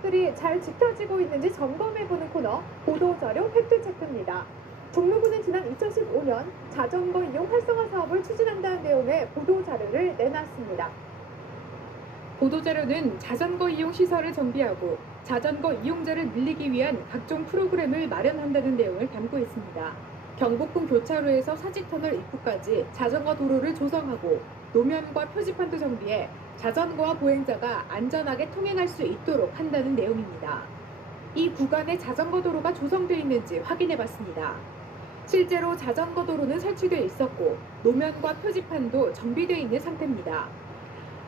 약속들이 잘 지켜지고 있는지 점검해보는 코너 보도자료 팩트체크입니다. 종로구는 지난 2015년 자전거 이용 활성화 사업을 추진한다는 내용의 보도자료를 내놨습니다. 보도자료는 자전거 이용 시설을 정비하고 자전거 이용자를 늘리기 위한 각종 프로그램을 마련한다는 내용을 담고 있습니다. 경복궁 교차로에서 사직터널 입구까지 자전거 도로를 조성하고 노면과 표지판도 정비해 자전거와 보행자가 안전하게 통행할 수 있도록 한다는 내용입니다. 이 구간에 자전거 도로가 조성되어 있는지 확인해 봤습니다. 실제로 자전거 도로는 설치되어 있었고 노면과 표지판도 정비되어 있는 상태입니다.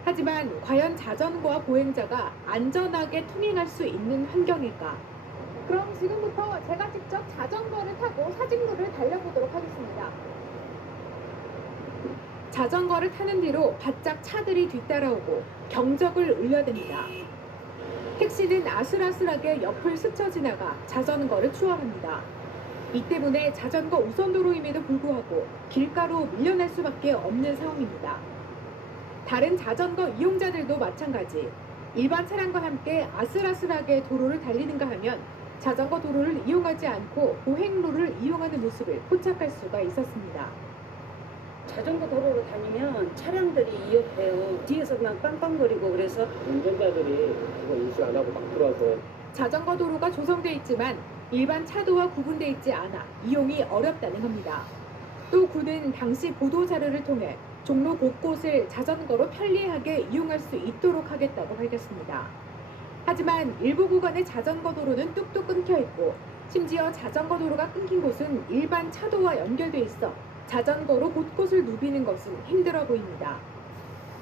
하지만 과연 자전거와 보행자가 안전하게 통행할 수 있는 환경일까? 그럼 지금부터 제가 직접 자전거를 타고 사직로를 달려보도록 하겠습니다. 자전거를 타는 뒤로 바짝 차들이 뒤따라오고 경적을 울려댑니다. 택시는 아슬아슬하게 옆을 스쳐 지나가 자전거를 추월합니다. 이 때문에 자전거 우선도로임에도 불구하고 길가로 밀려날 수밖에 없는 상황입니다. 다른 자전거 이용자들도 마찬가지. 일반 차량과 함께 아슬아슬하게 도로를 달리는가 하면 자전거 도로를 이용하지 않고 보행로를 이용하는 모습을 포착할 수가 있었습니다. 자전거 도로로 다니면 차량들이 위협해요. 뒤에서 그냥 빵빵거리고 그래서 운전자들이 그거 인식 안 하고 막 들어와서 자전거 도로가 조성돼 있지만 일반 차도와 구분돼 있지 않아 이용이 어렵다는 겁니다. 또 구는 당시 보도 자료를 통해 종로 곳곳을 자전거로 편리하게 이용할 수 있도록 하겠다고 밝혔습니다. 하지만 일부 구간의 자전거 도로는 뚝뚝 끊겨 있고 심지어 자전거 도로가 끊긴 곳은 일반 차도와 연결돼 있어 자전거로 곳곳을 누비는 것은 힘들어 보입니다.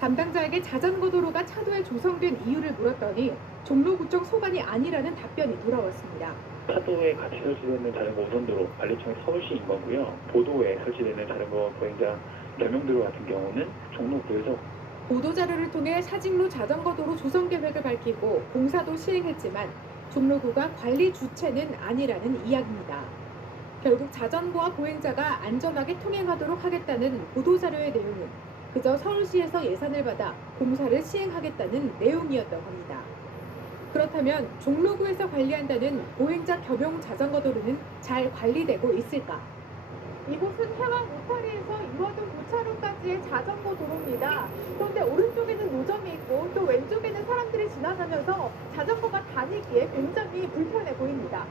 담당자에게 자전거 도로가 차도에 조성된 이유를 물었더니 종로구청 소관이 아니라는 답변이 돌아왔습니다. 차도에 같이 설치되는 자전거 우선도로 관리청이 서울시인 거고요. 보도에 설치되는 자전거 보행자 겸용도로 같은 경우는 종로구에서 보도자료를 통해 사직로 자전거 도로 조성 계획을 밝히고 공사도 시행했지만 종로구가 관리 주체는 아니라는 이야기입니다. 결국 자전거와 보행자가 안전하게 통행하도록 하겠다는 보도자료의 내용은 그저 서울시에서 예산을 받아 공사를 시행하겠다는 내용이었다고 합니다. 그렇다면 종로구에서 관리한다는 보행자 겸용 자전거 도로는 잘 관리되고 있을까? 이곳은 해왕 로타리에서 이화동 교차로까지의 자전거 도로입니다. 그런데 오른쪽에는 노점이 있고 또 왼쪽에는 사람들이 지나가면서 자전거가 다니기에 굉장히 불편해 보입니다.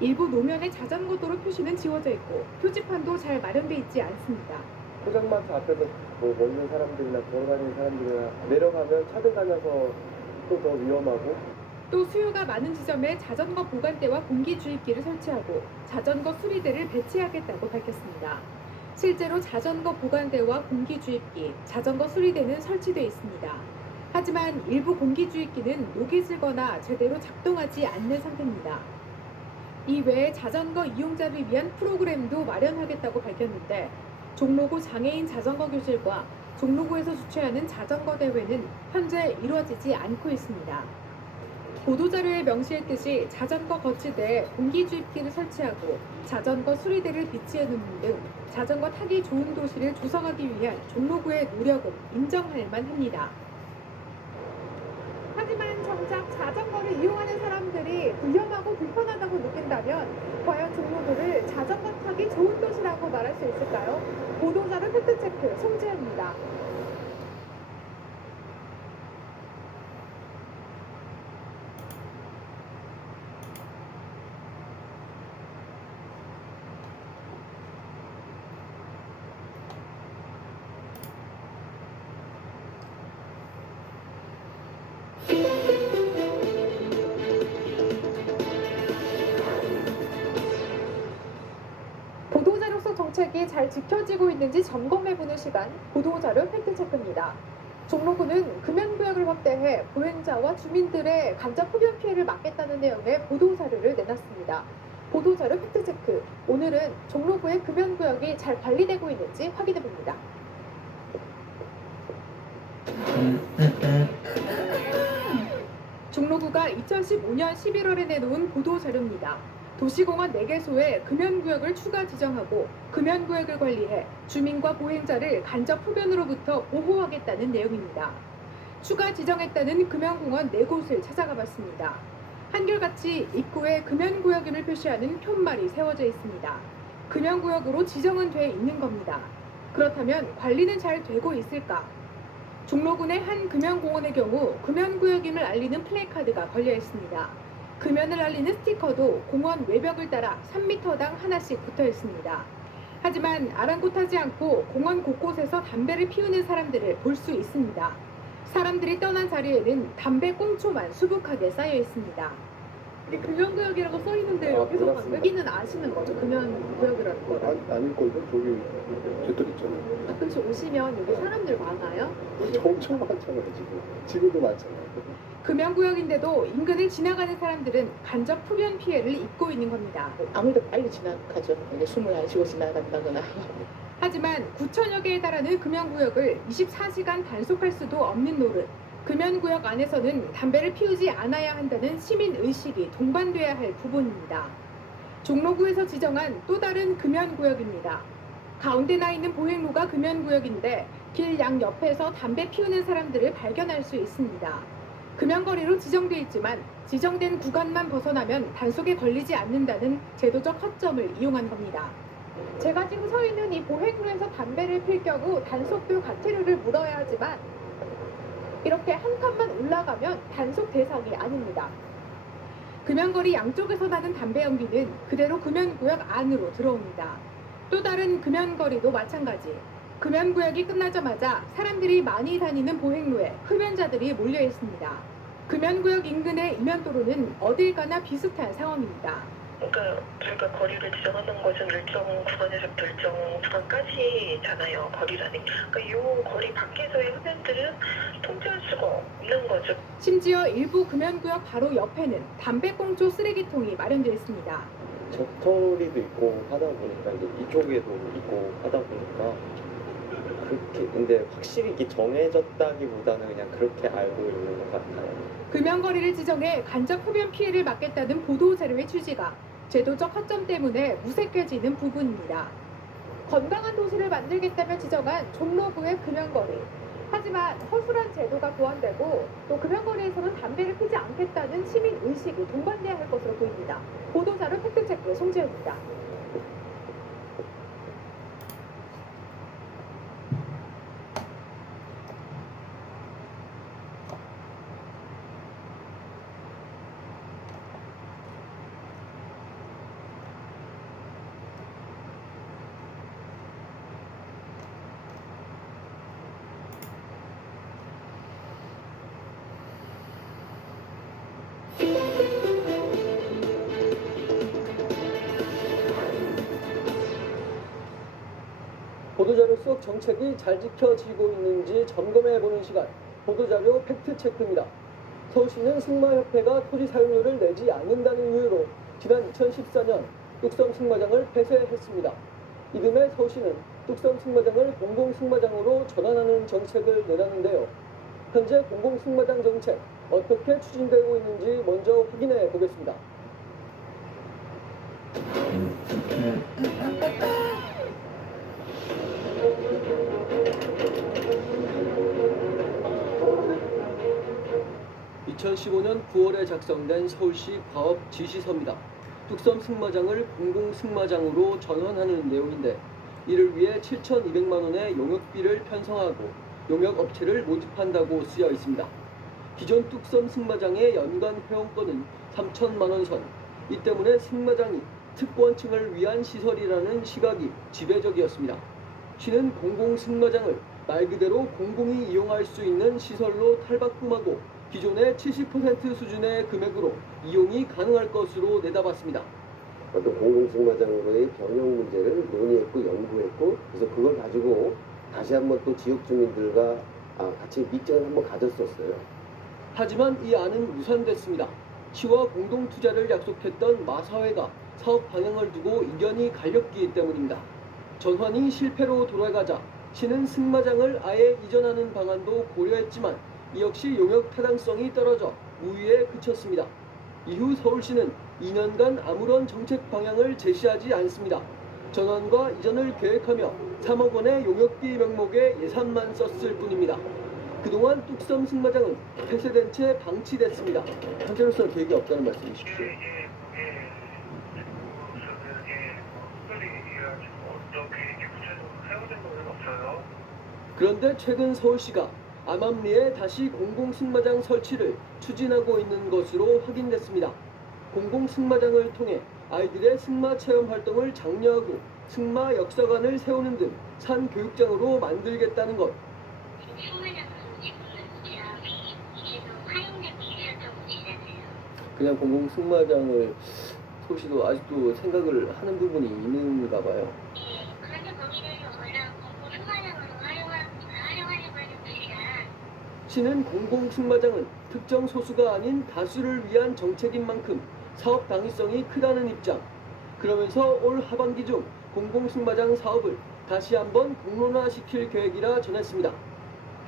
일부 노면에 자전거 도로 표시는 지워져 있고 표지판도 잘 마련돼 있지 않습니다. 포장마차 앞에서 뭐 먹는 사람들이나 걸어다니는 사람들이나 내려가면 차들 다녀서 또 더 위험하고 또 수요가 많은 지점에 자전거 보관대와 공기 주입기를 설치하고 자전거 수리대를 배치하겠다고 밝혔습니다. 실제로 자전거 보관대와 공기 주입기, 자전거 수리대는 설치되어 있습니다. 하지만 일부 공기 주입기는 녹이 슬거나 제대로 작동하지 않는 상태입니다. 이 외에 자전거 이용자를 위한 프로그램도 마련하겠다고 밝혔는데 종로구 장애인 자전거 교실과 종로구에서 주최하는 자전거 대회는 현재 이루어지지 않고 있습니다. 보도자료에 명시했듯이 자전거 거치대에 공기주입기를 설치하고 자전거 수리대를 비치해 놓는 등 자전거 타기 좋은 도시를 조성하기 위한 종로구의 노력은 인정할 만합니다. 하지만 정작 자전거를 이용하는 사람들이 위험하고 불편하다고 느낀다면 과연 종로구를 자전거 타기 좋은 도시라고 말할 수 있을까요? 보도자료 팩트체크 송지현입니다. 보도자료성 정책이 잘 지켜지고 있는지 점검해보는 시간, 보도자료 팩트체크입니다. 종로구는 금연구역을 확대해 보행자와 주민들의 간접 흡연 피해를 막겠다는 내용의 보도자료를 내놨습니다. 보도자료 팩트체크, 오늘은 종로구의 금연구역이 잘 관리되고 있는지 확인해봅니다. 종로구가 2015년 11월에 내놓은 보도자료입니다. 도시공원 4개소에 금연구역을 추가 지정하고 금연구역을 관리해 주민과 보행자를 간접 흡연으로부터 보호하겠다는 내용입니다. 추가 지정했다는 금연공원 4곳을 찾아가 봤습니다. 한결같이 입구에 금연구역임을 표시하는 푯말이 세워져 있습니다. 금연구역으로 지정은 돼 있는 겁니다. 그렇다면 관리는 잘 되고 있을까? 종로군의 한 금연공원의 경우 금연구역임을 알리는 플래카드가 걸려 있습니다. 금연을 알리는 스티커도 공원 외벽을 따라 3m당 하나씩 붙어 있습니다. 하지만 아랑곳하지 않고 공원 곳곳에서 담배를 피우는 사람들을 볼 수 있습니다. 사람들이 떠난 자리에는 담배 꽁초만 수북하게 쌓여 있습니다. 이게 금연구역이라고 써 있는데 여기서 몰랐습니다. 여기는 아시는 거죠? 금연구역이라는 거를. 아닐걸요? 저기 곁들 있잖아요. 가끔씩 오시면 여기 사람들 많아요? 엄청 많잖아요, 지금. 지금도 많잖아요. 금연구역인데도 인근을 지나가는 사람들은 간접 흡연 피해를 입고 있는 겁니다. 아무래도 빨리 지나가죠. 이제 숨을 안 쉬고 지나간다거나. 하지만 9천여 개에 달하는 금연구역을 24시간 단속할 수도 없는 노릇. 금연구역 안에서는 담배를 피우지 않아야 한다는 시민의식이 동반돼야 할 부분입니다. 종로구에서 지정한 또 다른 금연구역입니다. 가운데 나 있는 보행로가 금연구역인데 길 양옆에서 담배 피우는 사람들을 발견할 수 있습니다. 금연거리로 지정돼 있지만 지정된 구간만 벗어나면 단속에 걸리지 않는다는 제도적 허점을 이용한 겁니다. 제가 지금 서 있는 이 보행로에서 담배를 필 경우 단속도 과태료를 물어야 하지만 이렇게 한 칸만 올라가면 단속 대상이 아닙니다. 금연거리 양쪽에서 나는 담배 연기는 그대로 금연구역 안으로 들어옵니다. 또 다른 금연거리도 마찬가지. 금연구역이 끝나자마자 사람들이 많이 다니는 보행로에 흡연자들이 몰려 있습니다. 금연구역 인근의 이면도로는 어딜 가나 비슷한 상황입니다. 그러니까 저희가 거리를 지정하는 것은 일정 구간에서부터 일정 구간까지잖아요. 거리라는 게. 그러니까 이 거리 밖에서의 흡연들은 통제할 수가 없는 거죠. 심지어 일부 금연구역 바로 옆에는 담배꽁초 쓰레기통이 마련되어 있습니다. 적터리도 있고 하다 보니까 이제 이쪽에도 있고 하다 보니까 그렇게 근데 확실히 이게 정해졌다기보다는 그냥 그렇게 알고 있는 것 같아요. 금연거리를 지정해 간접 흡연 피해를 막겠다는 보도 자료의 취지가 제도적 허점 때문에 무색해지는 부분입니다. 건강한 도시를 만들겠다며 지정한 종로구의 금연거리. 하지만 허술한 제도가 보완되고 또 금연거리에서는 담배를 피지 않겠다는 시민 의식이 동반돼야 할 것으로 보입니다. 보도 자료 팩트체크 송지현입니다. 보도자료 속 정책이 잘 지켜지고 있는지 점검해보는 시간, 보도자료 팩트체크입니다. 서울시는 승마협회가 토지 사용료를 내지 않는다는 이유로 지난 2014년 뚝섬 승마장을 폐쇄했습니다. 이듬해 서울시는 뚝섬 승마장을 공공승마장으로 전환하는 정책을 내놨는데요. 현재 공공승마장 정책 어떻게 추진되고 있는지 먼저 확인해 보겠습니다. (2015년 9월에) 작성된 서울시 과업 지시서입니다. 뚝섬 승마장을 공공승마장으로 전환하는 내용인데 이를 위해 7,200만 원의 용역비를 편성하고 용역업체를 모집한다고 쓰여 있습니다. 기존 뚝섬 승마장의 연간 회원권은 3천만 원 선. 이 때문에 승마장이 특권층을 위한 시설이라는 시각이 지배적이었습니다. 시는 공공승마장을 말 그대로 공공이 이용할 수 있는 시설로 탈바꿈하고 기존의 70% 수준의 금액으로 이용이 가능할 것으로 내다봤습니다. 어떤 공공승마장으로의 경영 문제를 논의했고 연구했고 그래서 그걸 가지고 다시 한번 또 지역 주민들과 같이 미팅을 한번 가졌었어요. 하지만 이 안은 무산됐습니다. 시와 공동투자를 약속했던 마사회가 사업 방향을 두고 이견이 갈렸기 때문입니다. 전환이 실패로 돌아가자 시는 승마장을 아예 이전하는 방안도 고려했지만 이 역시 용역 타당성이 떨어져 무의에 그쳤습니다. 이후 서울시는 2년간 아무런 정책 방향을 제시하지 않습니다. 전환과 이전을 계획하며 3억 원의 용역비 명목의 예산만 썼을 뿐입니다. 그동안 뚝섬 승마장은 폐쇄된 채 방치됐습니다. 현재로서는 계획이 없다는 말씀이시죠? 그런데 최근 서울시가 암암리에 다시 공공승마장 설치를 추진하고 있는 것으로 확인됐습니다. 공공승마장을 통해 아이들의 승마 체험 활동을 장려하고 승마 역사관을 세우는 등 산 교육장으로 만들겠다는 것. 그냥 공공승마장을 서울시도 아직도 생각을 하는 부분이 있는가 봐요. 시는 공공승마장은 특정 소수가 아닌 다수를 위한 정책인 만큼 사업 당위성이 크다는 입장. 그러면서 올 하반기 중 공공승마장 사업을 다시 한번 공론화시킬 계획이라 전했습니다.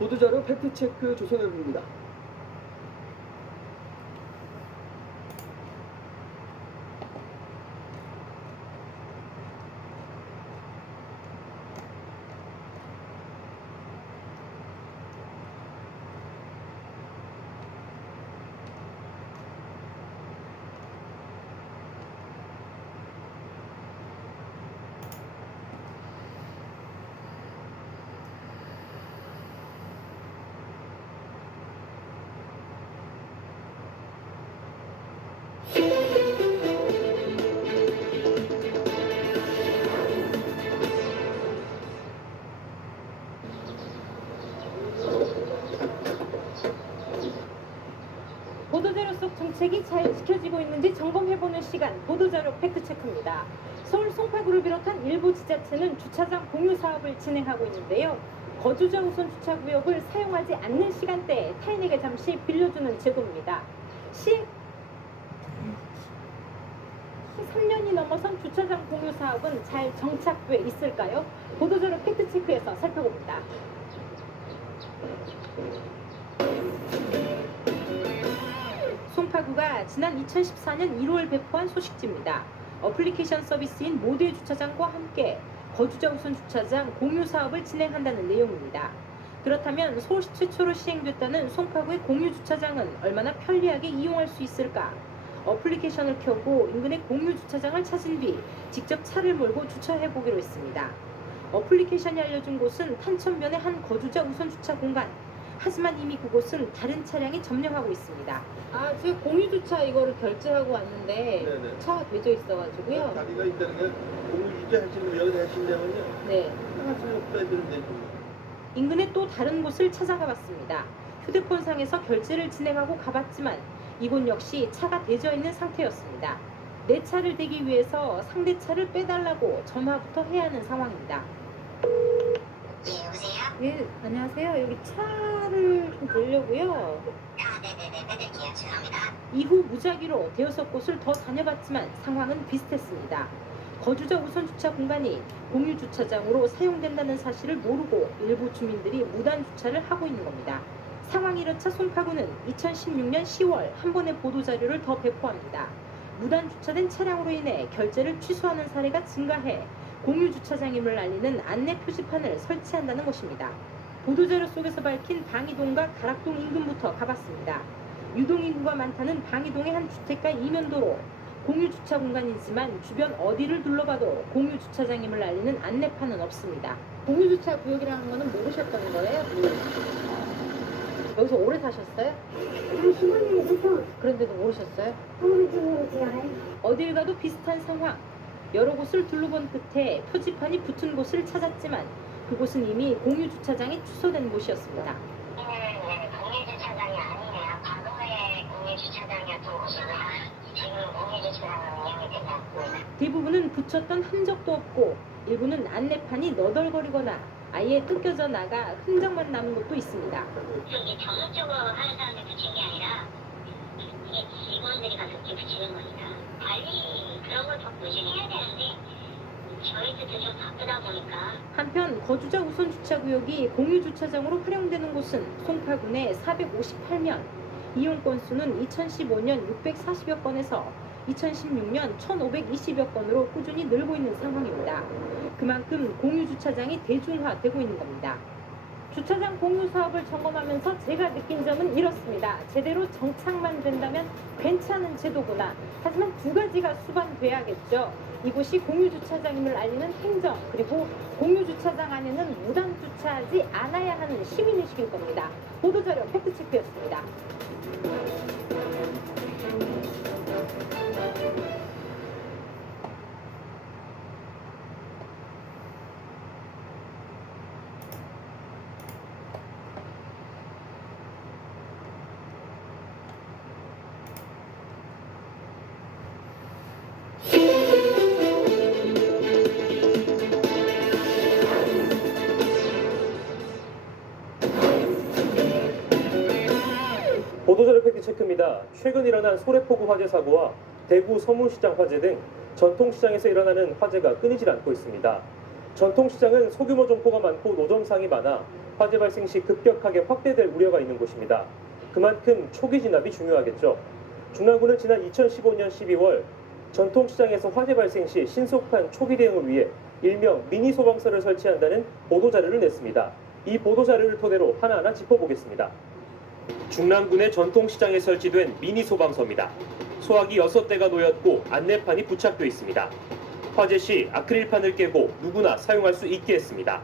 보도자료 팩트체크 조선일보입니다. 보도자료 속 정책이 잘 지켜지고 있는지 점검해보는 시간, 보도자료 팩트체크입니다. 서울 송파구를 비롯한 일부 지자체는 주차장 공유 사업을 진행하고 있는데요. 거주자 우선 주차구역을 사용하지 않는 시간대에 타인에게 잠시 빌려주는 제도입니다. 3년이 넘어선 주차장 공유 사업은 잘 정착돼 있을까요? 보도자료 팩트체크에서 살펴봅니다. 송파구가 지난 2014년 1월 배포한 소식지입니다. 어플리케이션 서비스인 모두의 주차장과 함께 거주자 우선 주차장 공유 사업을 진행한다는 내용입니다. 그렇다면 서울시 최초로 시행됐다는 송파구의 공유 주차장은 얼마나 편리하게 이용할 수 있을까? 어플리케이션을 켜고 인근의 공유 주차장을 찾은 뒤 직접 차를 몰고 주차해보기로 했습니다. 어플리케이션이 알려준 곳은 탄천변의 한 거주자 우선 주차 공간. 하지만 이미 그곳은 다른 차량이 점령하고 있습니다. 제가 공유 주차 이거를 결제하고 왔는데 네네. 차가 되져 있어가지고요. 자기가 있다는 게 공유주차 하시는 여기 하시려면요. 네. 하나씩 빼드리면 되죠. 인근의 또 다른 곳을 찾아가 봤습니다. 휴대폰상에서 결제를 진행하고 가봤지만 이곳 역시 차가 대져 있는 상태였습니다. 내 차를 대기 위해서 상대 차를 빼달라고 전화부터 해야 하는 상황입니다. 예, 여보세요? 예, 안녕하세요. 여기 차를 좀 보려고요. 네네네, 빼드릴게요. 죄송합니다. 이후 무작위로 대여섯 곳을 더 다녀봤지만 상황은 비슷했습니다. 거주자 우선 주차 공간이 공유 주차장으로 사용된다는 사실을 모르고 일부 주민들이 무단 주차를 하고 있는 겁니다. 상황이 이렇자 송파구는 2016년 10월 한 번의 보도자료를 더 배포합니다. 무단 주차된 차량으로 인해 결제를 취소하는 사례가 증가해 공유 주차장임을 알리는 안내 표지판을 설치한다는 것입니다. 보도자료 속에서 밝힌 방이동과 가락동 인근부터 가봤습니다. 유동 인구가 많다는 방이동의 한 주택가 이면도로 공유 주차 공간이지만 주변 어디를 둘러봐도 공유 주차장임을 알리는 안내판은 없습니다. 공유 주차 구역이라는 거는 모르셨던 거예요? 여기서 오래 사셨어요? 한 15년 됐어. 그런데도 모르셨어요? 아무리 모르지 않아요. 어딜 가도 비슷한 상황. 여러 곳을 둘러본 끝에 표지판이 붙은 곳을 찾았지만 그곳은 이미 공유 주차장이 취소된 곳이었습니다. 여기는 공유 주차장이 아니네요. 과거에 공유 주차장이었던 곳이고요. 지금 공유 주차장은 운영이 되지 않습니다. 대부분은 붙였던 흔적도 없고 일부는 안내판이 너덜거리거나 아예 뜯겨져 나가 흔적만 남은 곳도 있습니다. 이게 전문적으로 하는 사람이 붙인 게 아니라 이게 직원들이 가서 이렇게 붙이는 거니까 관리 그런 걸 더 꾸준히 해야 되는데 저희들도 좀 바쁘다 보니까. 한편 거주자 우선 주차구역이 공유 주차장으로 활용되는 곳은 송파구 내 458면, 이용 건수는 2015년 640여 건에서 2016년 1520여 건으로 꾸준히 늘고 있는 상황입니다. 그만큼 공유 주차장이 대중화되고 있는 겁니다. 주차장 공유 사업을 점검하면서 제가 느낀 점은 이렇습니다. 제대로 정착만 된다면 괜찮은 제도구나. 하지만 두 가지가 수반돼야겠죠. 이곳이 공유 주차장임을 알리는 행정, 그리고 공유 주차장 안에는 무단 주차하지 않아야 하는 시민의식일 겁니다. 보도자료 팩트체크였습니다. 보도자료 팩트체크입니다. 최근 일어난 소래포구 화재 사고와 대구 서문시장 화재 등 전통시장에서 일어나는 화재가 끊이질 않고 있습니다. 전통시장은 소규모 점포가 많고 노점상이 많아 화재 발생 시 급격하게 확대될 우려가 있는 곳입니다. 그만큼 초기 진압이 중요하겠죠. 중랑구는 지난 2015년 12월 전통시장에서 화재 발생 시 신속한 초기 대응을 위해 일명 미니 소방서를 설치한다는 보도자료를 냈습니다. 이 보도자료를 토대로 하나하나 짚어보겠습니다. 중랑군의 전통시장에 설치된 미니 소방서입니다. 소화기 6대가 놓였고 안내판이 부착돼 있습니다. 화재 시 아크릴판을 깨고 누구나 사용할 수 있게 했습니다.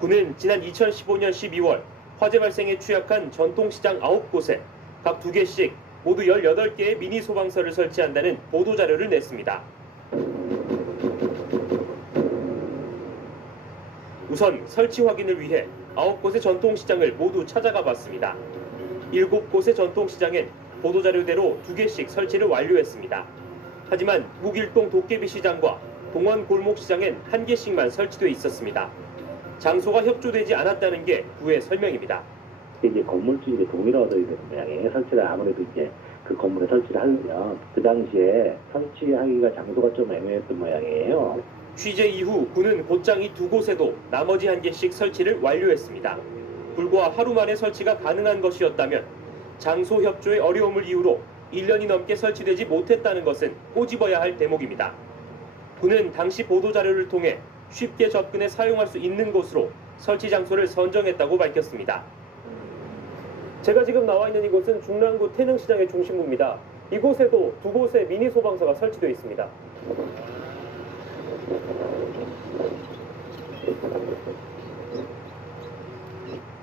군은 지난 2015년 12월 화재 발생에 취약한 전통시장 9곳에 각 2개씩 모두 18개의 미니 소방서를 설치한다는 보도자료를 냈습니다. 우선 설치 확인을 위해 9곳의 전통시장을 모두 찾아가 봤습니다. 7곳의 전통시장엔 보도자료대로 2개씩 설치를 완료했습니다. 하지만 북일동 도깨비시장과 동원 골목시장엔 1개씩만 설치돼 있었습니다. 장소가 협조되지 않았다는 게 구의 설명입니다. 이제 건물주의 동의를 얻어야 되는 모양이에요. 설치를 아무래도 이제 그 건물에 설치를 하려면 그 당시에 설치하기가 장소가 좀 애매했던 모양이에요. 취재 이후 군은 곧장 이 2곳에도 나머지 1개씩 설치를 완료했습니다. 불과 하루 만에 설치가 가능한 것이었다면 장소 협조의 어려움을 이유로 1년이 넘게 설치되지 못했다는 것은 꼬집어야 할 대목입니다. 군은 당시 보도자료를 통해 쉽게 접근해 사용할 수 있는 곳으로 설치 장소를 선정했다고 밝혔습니다. 제가 지금 나와 있는 이곳은 중랑구 태능시장의 중심부입니다. 이곳에도 2곳의 미니 소방서가 설치되어 있습니다.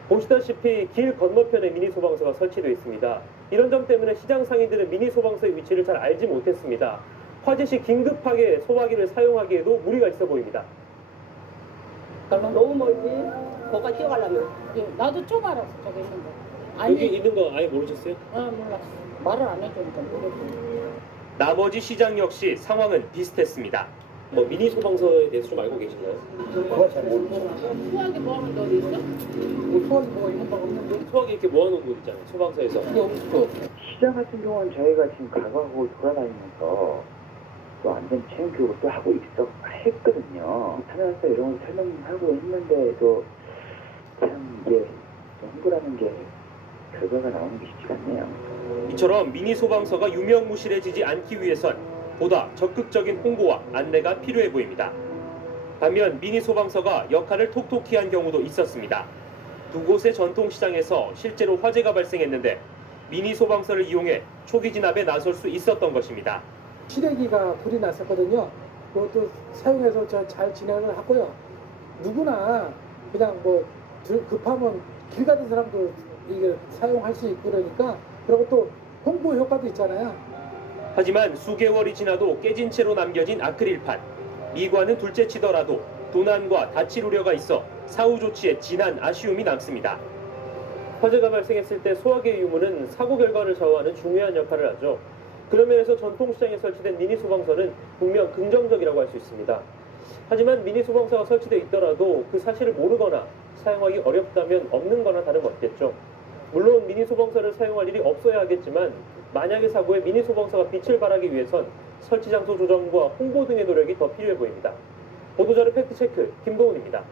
보시다시피 길 건너편에 미니 소방서가 설치되어 있습니다. 이런 점 때문에 시장 상인들은 미니 소방서의 위치를 잘 알지 못했습니다. 화재 시 긴급하게 소화기를 사용하기에도 무리가 있어 보입니다. 너무 멀지? 거기까지 뛰어가려면. 나도 좀 알았어, 저기 있는 거. 여기 있는 거 아예 모르셨어요? 몰랐어. 말을 안 해주니까 모르겠어. 나머지 시장 역시 상황은 비슷했습니다. 미니 소방서에 대해서 좀 알고 계신가요? 그거 잘 모르죠. 소화기 모아놓은 데 어디 있어? 소화기 뭐 있는 거 없는데? 소화기 이렇게 모아놓은 곳 있잖아요. 소방서에서. 없어. 시장 같은 경우는 저희가 지금 가가고 돌아다니면서 또 안전 체험 교육을 또 하고 했거든요. 하면서 이런 걸 설명하고 했는데도 참 이게 좀 홍보라는 게 결과가 나오는 게 쉽지가 않네요. 이처럼 미니 소방서가 유명무실해지지 않기 위해선 보다 적극적인 홍보와 안내가 필요해 보입니다. 반면 미니 소방서가 역할을 톡톡히 한 경우도 있었습니다. 2곳의 전통시장에서 실제로 화재가 발생했는데 미니 소방서를 이용해 초기 진압에 나설 수 있었던 것입니다. 시래기가 불이 났었거든요. 그것도 사용해서 잘 진행을 하고요. 누구나 그냥 급하면 길 가는 사람도 이게 사용할 수 있고 그러니까, 그리고 또 홍보 효과도 있잖아요. 하지만 수개월이 지나도 깨진 채로 남겨진 아크릴판. 미관은 둘째치더라도 도난과 다칠 우려가 있어 사후 조치에 진한 아쉬움이 남습니다. 화재가 발생했을 때 소화기의 유무는 사고 결과를 좌우하는 중요한 역할을 하죠. 그런 면에서 전통시장에 설치된 미니 소방서는 분명 긍정적이라고 할 수 있습니다. 하지만 미니 소방서가 설치되어 있더라도 그 사실을 모르거나 사용하기 어렵다면 없는 거나 다름없겠죠. 물론 미니 소방서를 사용할 일이 없어야 하겠지만 만약의 사고에 미니 소방서가 빛을 발하기 위해선 설치 장소 조정과 홍보 등의 노력이 더 필요해 보입니다. 보도자료 팩트체크 김동훈입니다.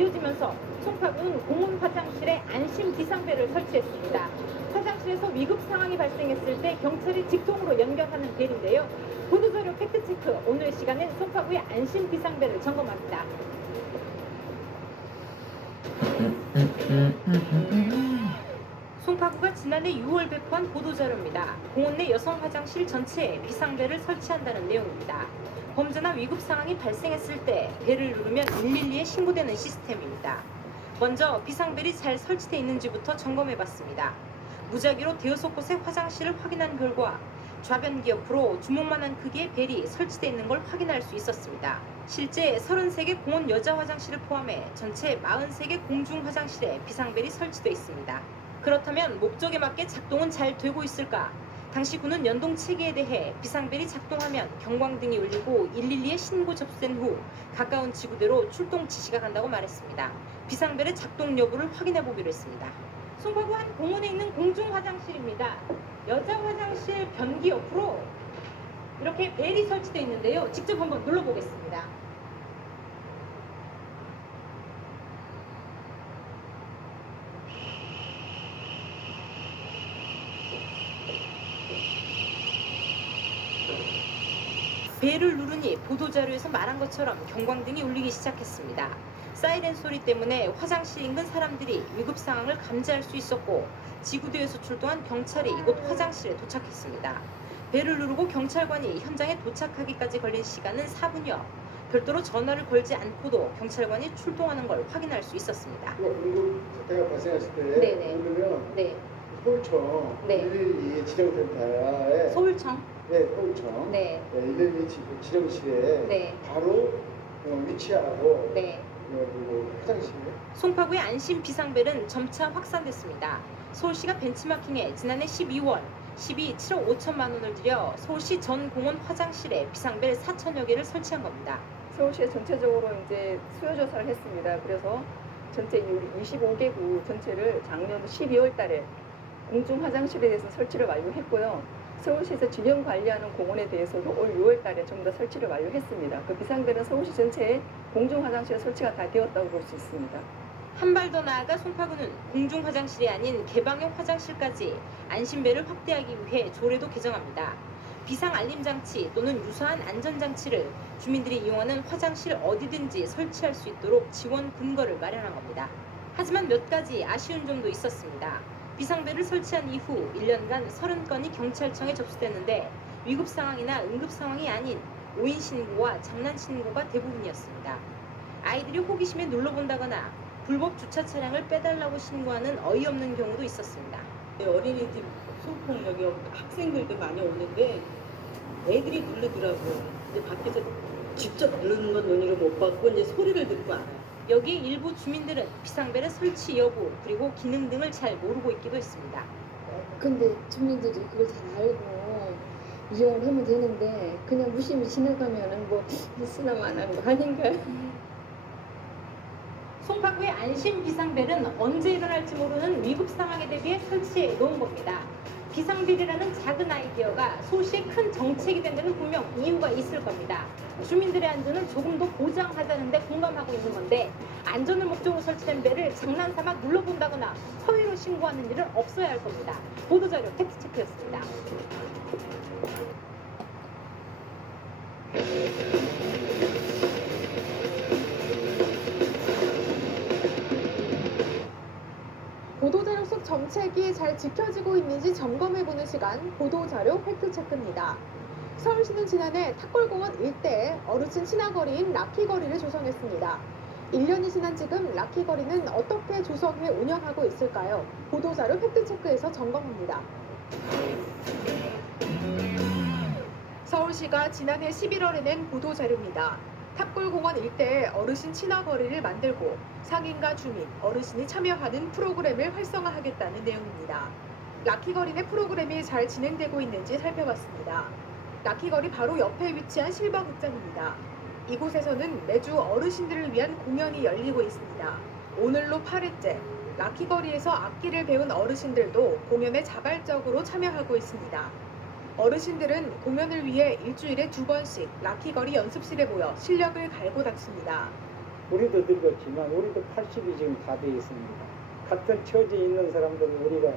이어지면서 송파구는 공원 화장실에 안심 비상벨을 설치했습니다. 화장실에서 위급 상황이 발생했을 때 경찰이 직통으로 연결하는 벨인데요. 보도자료 팩트체크, 오늘 시간엔 송파구의 안심 비상벨을 점검합니다. 송파구가 지난해 6월 배포한 보도자료입니다. 공원 내 여성 화장실 전체에 비상벨을 설치한다는 내용입니다. 범죄나 위급 상황이 발생했을 때 벨을 누르면 112에 신고되는 시스템입니다. 먼저 비상벨이 잘 설치되어 있는지부터 점검해봤습니다. 무작위로 대여섯 곳의 화장실을 확인한 결과 좌변기 옆으로 주먹만한 크기의 벨이 설치되어 있는 걸 확인할 수 있었습니다. 실제 33개 공원 여자 화장실을 포함해 전체 43개 공중 화장실에 비상벨이 설치되어 있습니다. 그렇다면 목적에 맞게 작동은 잘 되고 있을까? 당시 구는 연동 체계에 대해 비상벨이 작동하면 경광등이 울리고 112에 신고 접수된 후 가까운 지구대로 출동 지시가 간다고 말했습니다. 비상벨의 작동 여부를 확인해 보기로 했습니다. 송파구 한 공원에 있는 공중 화장실입니다. 여자 화장실 변기 옆으로 이렇게 벨이 설치되어 있는데요. 직접 한번 눌러보겠습니다. 벨을 누르니 보도자료에서 말한 것처럼 경광등이 울리기 시작했습니다. 사이렌 소리 때문에 화장실 인근 사람들이 위급 상황을 감지할 수 있었고 지구대에서 출동한 경찰이 이곳 화장실에 도착했습니다. 벨을 누르고 경찰관이 현장에 도착하기까지 걸린 시간은 4분여. 별도로 전화를 걸지 않고도 경찰관이 출동하는 걸 확인할 수 있었습니다. 응급 사태가 발생했을 때 누르면 서울청 112 지정센터에 서울청? 네, 서울청 112 지정실에 바로 위치하고 그리고 화장실. 송파구의 안심 비상벨은 점차 확산됐습니다. 서울시가 벤치마킹에 지난해 12월 7억 5천만 원을 들여 서울시 전 공원 화장실에 비상벨 4천여 개를 설치한 겁니다. 서울시에 전체적으로 이제 수요 조사를 했습니다. 그래서 전체 25개구 전체를 작년 12월 달에 공중 화장실에 대해서 설치를 완료했고요. 서울시에서 진영 관리하는 공원에 대해서도 올 6월 달에 전부 다 설치를 완료했습니다. 그 비상벨은 서울시 전체에 공중 화장실에 설치가 다 되었다고 볼 수 있습니다. 한 발 더 나아가 송파구는 공중 화장실이 아닌 개방형 화장실까지 안심벨을 확대하기 위해 조례도 개정합니다. 비상 알림 장치 또는 유사한 안전 장치를 주민들이 이용하는 화장실 어디든지 설치할 수 있도록 지원 근거를 마련한 겁니다. 하지만 몇 가지 아쉬운 점도 있었습니다. 비상벨을 설치한 이후 1년간 30건이 경찰청에 접수됐는데 위급 상황이나 응급 상황이 아닌 오인 신고와 장난 신고가 대부분이었습니다. 아이들이 호기심에 눌러본다거나 불법 주차 차량을 빼달라고 신고하는 어이없는 경우도 있었습니다. 어린이집 소폭력이 학생들도 많이 오는데 애들이 누르더라고. 근데 밖에서 직접 누르는 건 눈으로 못 봤고 이제 소리를 듣고 알아요. 여기에 일부 주민들은 비상벨의 설치 여부 그리고 기능 등을 잘 모르고 있기도 했습니다. 근데 주민들이 그걸 잘 알고 이용을 하면 되는데 그냥 무심히 지나가면은 뭐 쓰나마나한 거 아닌가요? 송파구의 안심 비상벨은 언제 일어날지 모르는 위급 상황에 대비해 설치해 놓은 겁니다. 비상벨이라는 작은 아이디어가 서울시의 큰 정책이 된 데는 분명 이유가 있을 겁니다. 주민들의 안전을 조금 더 보장하자는 데 공감하고 있는 건데 안전을 목적으로 설치된 벨을 장난삼아 눌러본다거나 허위로 신고하는 일은 없어야 할 겁니다. 보도자료 팩트체크였습니다. 보도자료 속 정책이 잘 지켜지고 있는지 점검해보는 시간, 보도자료 팩트체크입니다. 서울시는 지난해 탑골공원 일대에 어르신 친화거리인 락키거리를 조성했습니다. 1년이 지난 지금 락키거리는 어떻게 조성해 운영하고 있을까요? 보도자료 팩트체크에서 점검합니다. 서울시가 지난해 11월에 낸 보도자료입니다. 탑골공원 일대에 어르신 친화거리를 만들고 상인과 주민, 어르신이 참여하는 프로그램을 활성화하겠다는 내용입니다. 락키거리 내 프로그램이 잘 진행되고 있는지 살펴봤습니다. 락키거리 바로 옆에 위치한 실버극장입니다. 이곳에서는 매주 어르신들을 위한 공연이 열리고 있습니다. 오늘로 8회째 락키거리에서 악기를 배운 어르신들도 공연에 자발적으로 참여하고 있습니다. 어르신들은 공연을 위해 일주일에 2번씩 락키거리 연습실에 모여 실력을 갈고 닦습니다. 우리도 늙었지만 우리도 80이 지금 다 돼 있습니다. 같은 처지에 있는 사람들은 우리가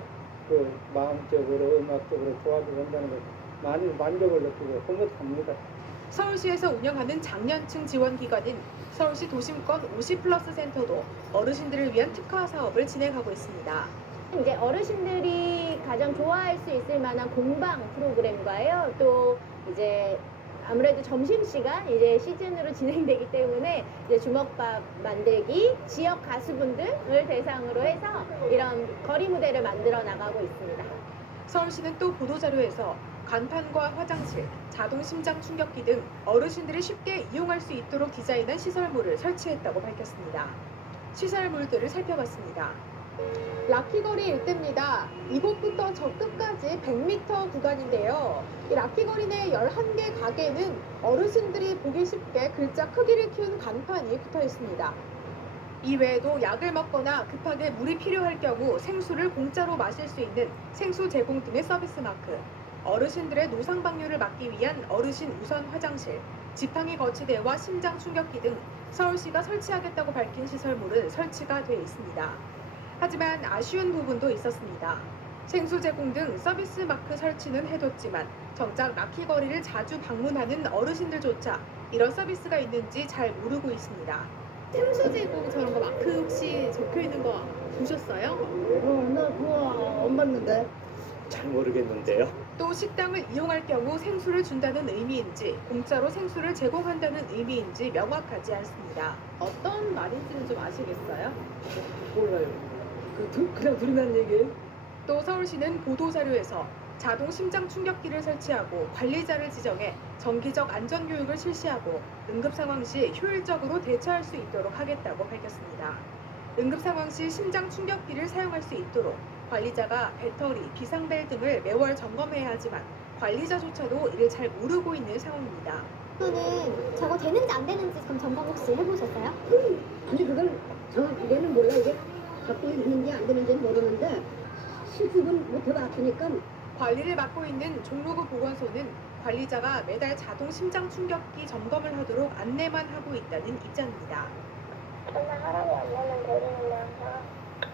그 마음적으로 음악적으로 도와주고 한다는 것 많이 만족을 느끼고 흐뭇합니다. 서울시에서 운영하는 장년층 지원 기관인 서울시 도심권 50플러스 센터도 어르신들을 위한 특화 사업을 진행하고 있습니다. 이제 어르신들이 가장 좋아할 수 있을 만한 공방 프로그램과요. 또 이제 아무래도 점심시간 이제 시즌으로 진행되기 때문에 이제 주먹밥 만들기, 지역 가수분들을 대상으로 해서 이런 거리 무대를 만들어 나가고 있습니다. 서울시는 또 보도자료에서 간판과 화장실, 자동 심장 충격기 등 어르신들이 쉽게 이용할 수 있도록 디자인한 시설물을 설치했다고 밝혔습니다. 시설물들을 살펴봤습니다. 라키거리 일대입니다. 이곳부터 저 끝까지 100m 구간인데요. 이 라키거리 내 11개 가게는 어르신들이 보기 쉽게 글자 크기를 키운 간판이 붙어 있습니다. 이외에도 약을 먹거나 급하게 물이 필요할 경우 생수를 공짜로 마실 수 있는 생수 제공 등의 서비스 마크, 어르신들의 노상 방뇨를 막기 위한 어르신 우선 화장실, 지팡이 거치대와 심장 충격기 등 서울시가 설치하겠다고 밝힌 시설물은 설치가 돼 있습니다. 하지만 아쉬운 부분도 있었습니다. 생수 제공 등 서비스 마크 설치는 해뒀지만 정작 라키거리를 자주 방문하는 어르신들조차 이런 서비스가 있는지 잘 모르고 있습니다. 생수 제공 저런 거 마크 혹시 적혀 있는 거 보셨어요? 나 그거 안 봤는데. 잘 모르겠는데요. 또 식당을 이용할 경우 생수를 준다는 의미인지 공짜로 생수를 제공한다는 의미인지 명확하지 않습니다. 어떤 말인지는 좀 아시겠어요? 몰라요. 그냥 들으면 얘기예요. 또 서울시는 보도자료에서 자동 심장 충격기를 설치하고 관리자를 지정해 정기적 안전교육을 실시하고 응급상황 시 효율적으로 대처할 수 있도록 하겠다고 밝혔습니다. 응급상황 시 심장 충격기를 사용할 수 있도록 관리자가 배터리, 비상벨 등을 매월 점검해야 하지만 관리자조차도 이를 잘 모르고 있는 상황입니다. 저는 저거 되는지 안 되는지 점검 혹시 해보셨어요? 아니 그걸 정확하게는 몰라. 이게 갖고 있는지 안 되는지 모르는데 실습은 못 해봤으니까. 관리를 맡고 있는 종로구 보건소는 관리자가 매달 자동 심장 충격기 점검을 하도록 안내만 하고 있다는 입장입니다. 정말 사람이 안 되면 데리면서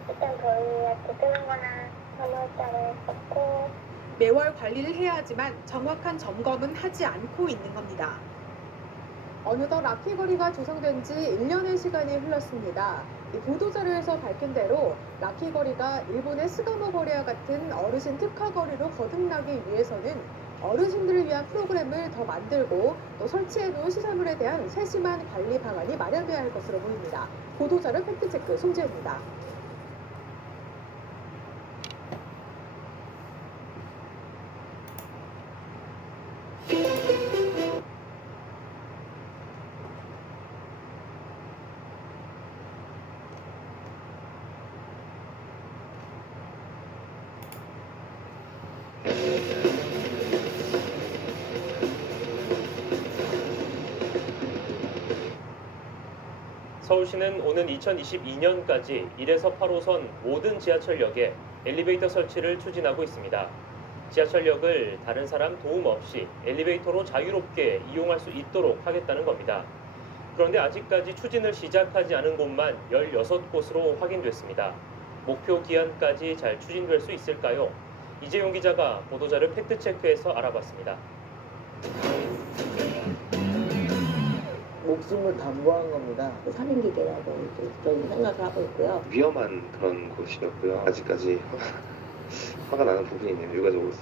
일단 저희한테 뜨는 거나 전화자를 썼고 매월 관리를 해야 하지만 정확한 점검은 하지 않고 있는 겁니다. 어느덧 라키거리가 조성된 지 1년의 시간이 흘렀습니다. 이 보도자료에서 밝힌 대로 라키거리가 일본의 스가모 거리와 같은 어르신 특화거리로 거듭나기 위해서는 어르신들을 위한 프로그램을 더 만들고 또 설치해놓은 시설물에 대한 세심한 관리 방안이 마련돼야 할 것으로 보입니다. 보도자료 팩트체크 송지혜입니다. 서울시는 오는 2022년까지 1에서 8호선 모든 지하철역에 엘리베이터 설치를 추진하고 있습니다. 지하철역을 다른 사람 도움 없이 엘리베이터로 자유롭게 이용할 수 있도록 하겠다는 겁니다. 그런데 아직까지 추진을 시작하지 않은 곳만 16곳으로 확인됐습니다. 목표 기한까지 잘 추진될 수 있을까요? 이재용 기자가 보도자료 팩트체크에서 알아봤습니다. 목숨을 담보한 겁니다. 살인기계라고 저희 생각을 하고 있고요. 위험한 그런 곳이었고요. 아직까지 화가 나는 부분이 있네요. 유가족으로서.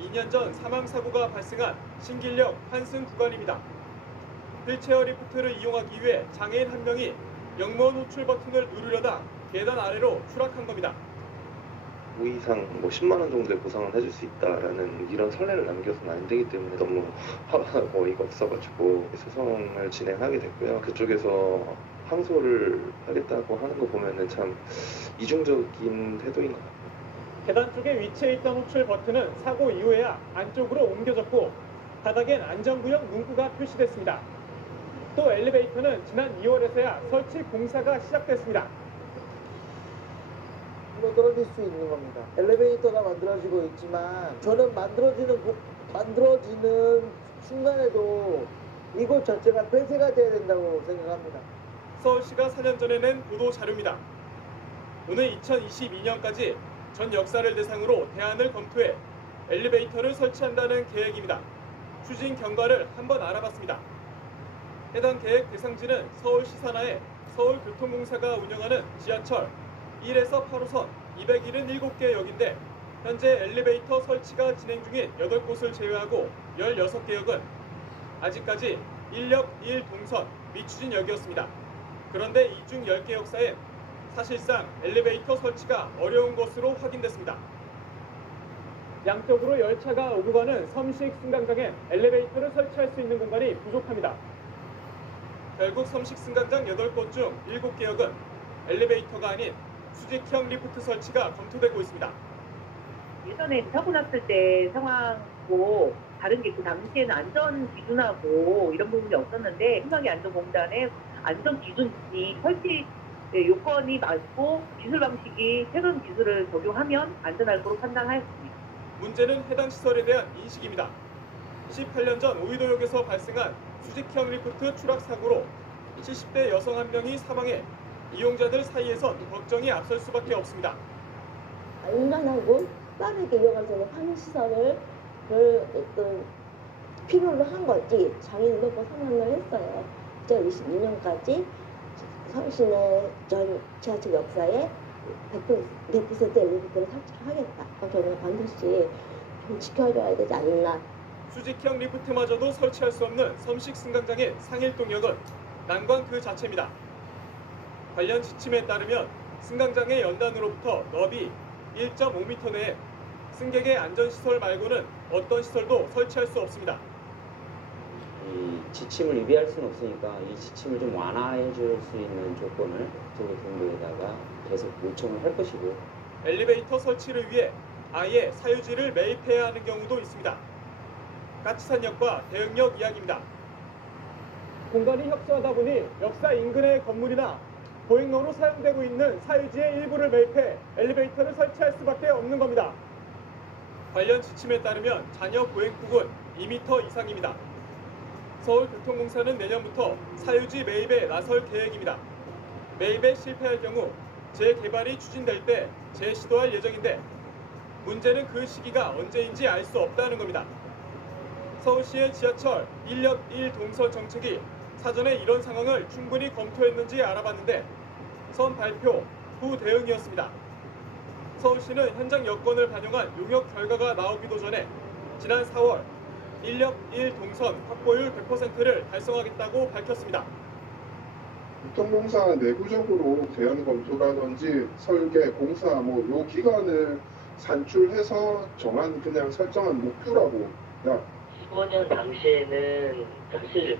2년 전 사망사고가 발생한 신길역 환승 구간입니다. 휠체어 리프트를 이용하기 위해 장애인 한 명이 역무원 호출 버튼을 누르려다 계단 아래로 추락한 겁니다. 무이상 10만 원 정도의 보상을 해줄 수 있다라는 이런 선례를 남겨서는 안 되기 때문에 너무 화가 나고 어이가 없어가지고 소송을 진행하게 됐고요. 그쪽에서 항소를 하겠다고 하는 거 보면은 참 이중적인 태도인 것 같아요. 계단 쪽에 위치해 있던 호출 버튼은 사고 이후에야 안쪽으로 옮겨졌고 바닥엔 안전구역 문구가 표시됐습니다. 또 엘리베이터는 지난 2월에서야 설치 공사가 시작됐습니다. 떨어질 수 있는 겁니다. 엘리베이터가 만들어지고 있지만 저는 만들어지는 순간에도 이곳 자체가 폐쇄가 돼야 된다고 생각합니다. 서울시가 4년 전에 낸 보도 자료입니다. 오늘 2022년까지 전 역사를 대상으로 대안을 검토해 엘리베이터를 설치한다는 계획입니다. 추진 경과를 한번 알아봤습니다. 해당 계획 대상지는 서울시 산하의 서울교통공사가 운영하는 지하철 1에서 8호선 277개 역인데 현재 엘리베이터 설치가 진행 중인 8곳을 제외하고 16개 역은 아직까지 1역 1동선 미추진 역이었습니다. 그런데 이 중 10개 역사엔 사실상 엘리베이터 설치가 어려운 것으로 확인됐습니다. 양쪽으로 열차가 오고 가는 섬식 승강장엔 엘리베이터를 설치할 수 있는 공간이 부족합니다. 결국 섬식 승강장 8곳 중 7개 역은 엘리베이터가 아닌 수직형 리프트 설치가 검토되고 있습니다. 예전에 사고 났을 때 상황하고 다른 게 그 당시에는 안전 기준하고 이런 부분이 없었는데 희망의안전공단의 안전 기준이 설치 요건이 맞고 기술 방식이 최근 기술을 적용하면 안전할 거로 판단하였습니다. 문제는 해당 시설에 대한 인식입니다. 18년 전 오이도역에서 발생한 수직형 리프트 추락 사고로 70대 여성 한 명이 사망해 이용자들 사이에선 걱정이 앞설 수밖에 없습니다. 안전하고 빠르게 이용할 수 있는 환시설을 필요로 한 거지 장애인 놓고 상담을 했어요. 2022년까지 서울시내 전 지하철 역사에 100% 엘리베이터를 설치하겠다. 저는 반드시 좀 지켜줘야 되지 않나. 수직형 리프트마저도 설치할 수 없는 섬식 승강장인 상일동역은 난관 그 자체입니다. 관련 지침에 따르면 승강장의 연단으로부터 너비 1.5m 내에 승객의 안전시설 말고는 어떤 시설도 설치할 수 없습니다. 이 지침을 위배할 수는 없으니까 이 지침을 좀 완화해 줄 수 있는 조건을 국토교통부에다가 계속 요청을 할 것이고 엘리베이터 설치를 위해 아예 사유지를 매입해야 하는 경우도 있습니다. 까치산역과 대흥역 이야기입니다. 공간이 협소하다 보니 역사 인근의 건물이나 보행로로 사용되고 있는 사유지의 일부를 매입해 엘리베이터를 설치할 수밖에 없는 겁니다. 관련 지침에 따르면 잔여 보행폭은 2m 이상입니다. 서울교통공사는 내년부터 사유지 매입에 나설 계획입니다. 매입에 실패할 경우 재개발이 추진될 때 재시도할 예정인데 문제는 그 시기가 언제인지 알 수 없다는 겁니다. 서울시의 지하철 1역 1동선 정책이 사전에 이런 상황을 충분히 검토했는지 알아봤는데 선 발표 후 대응이었습니다. 서울시는 현장 여건을 반영한 용역 결과가 나오기도 전에 지난 4월 1역 1동선 확보율 100%를 달성하겠다고 밝혔습니다. 교통공사 내부적으로 대안 검토라든지 설계, 공사 요 기간을 산출해서 정한 그냥 설정한 목표라고. 15년 당시에는 사실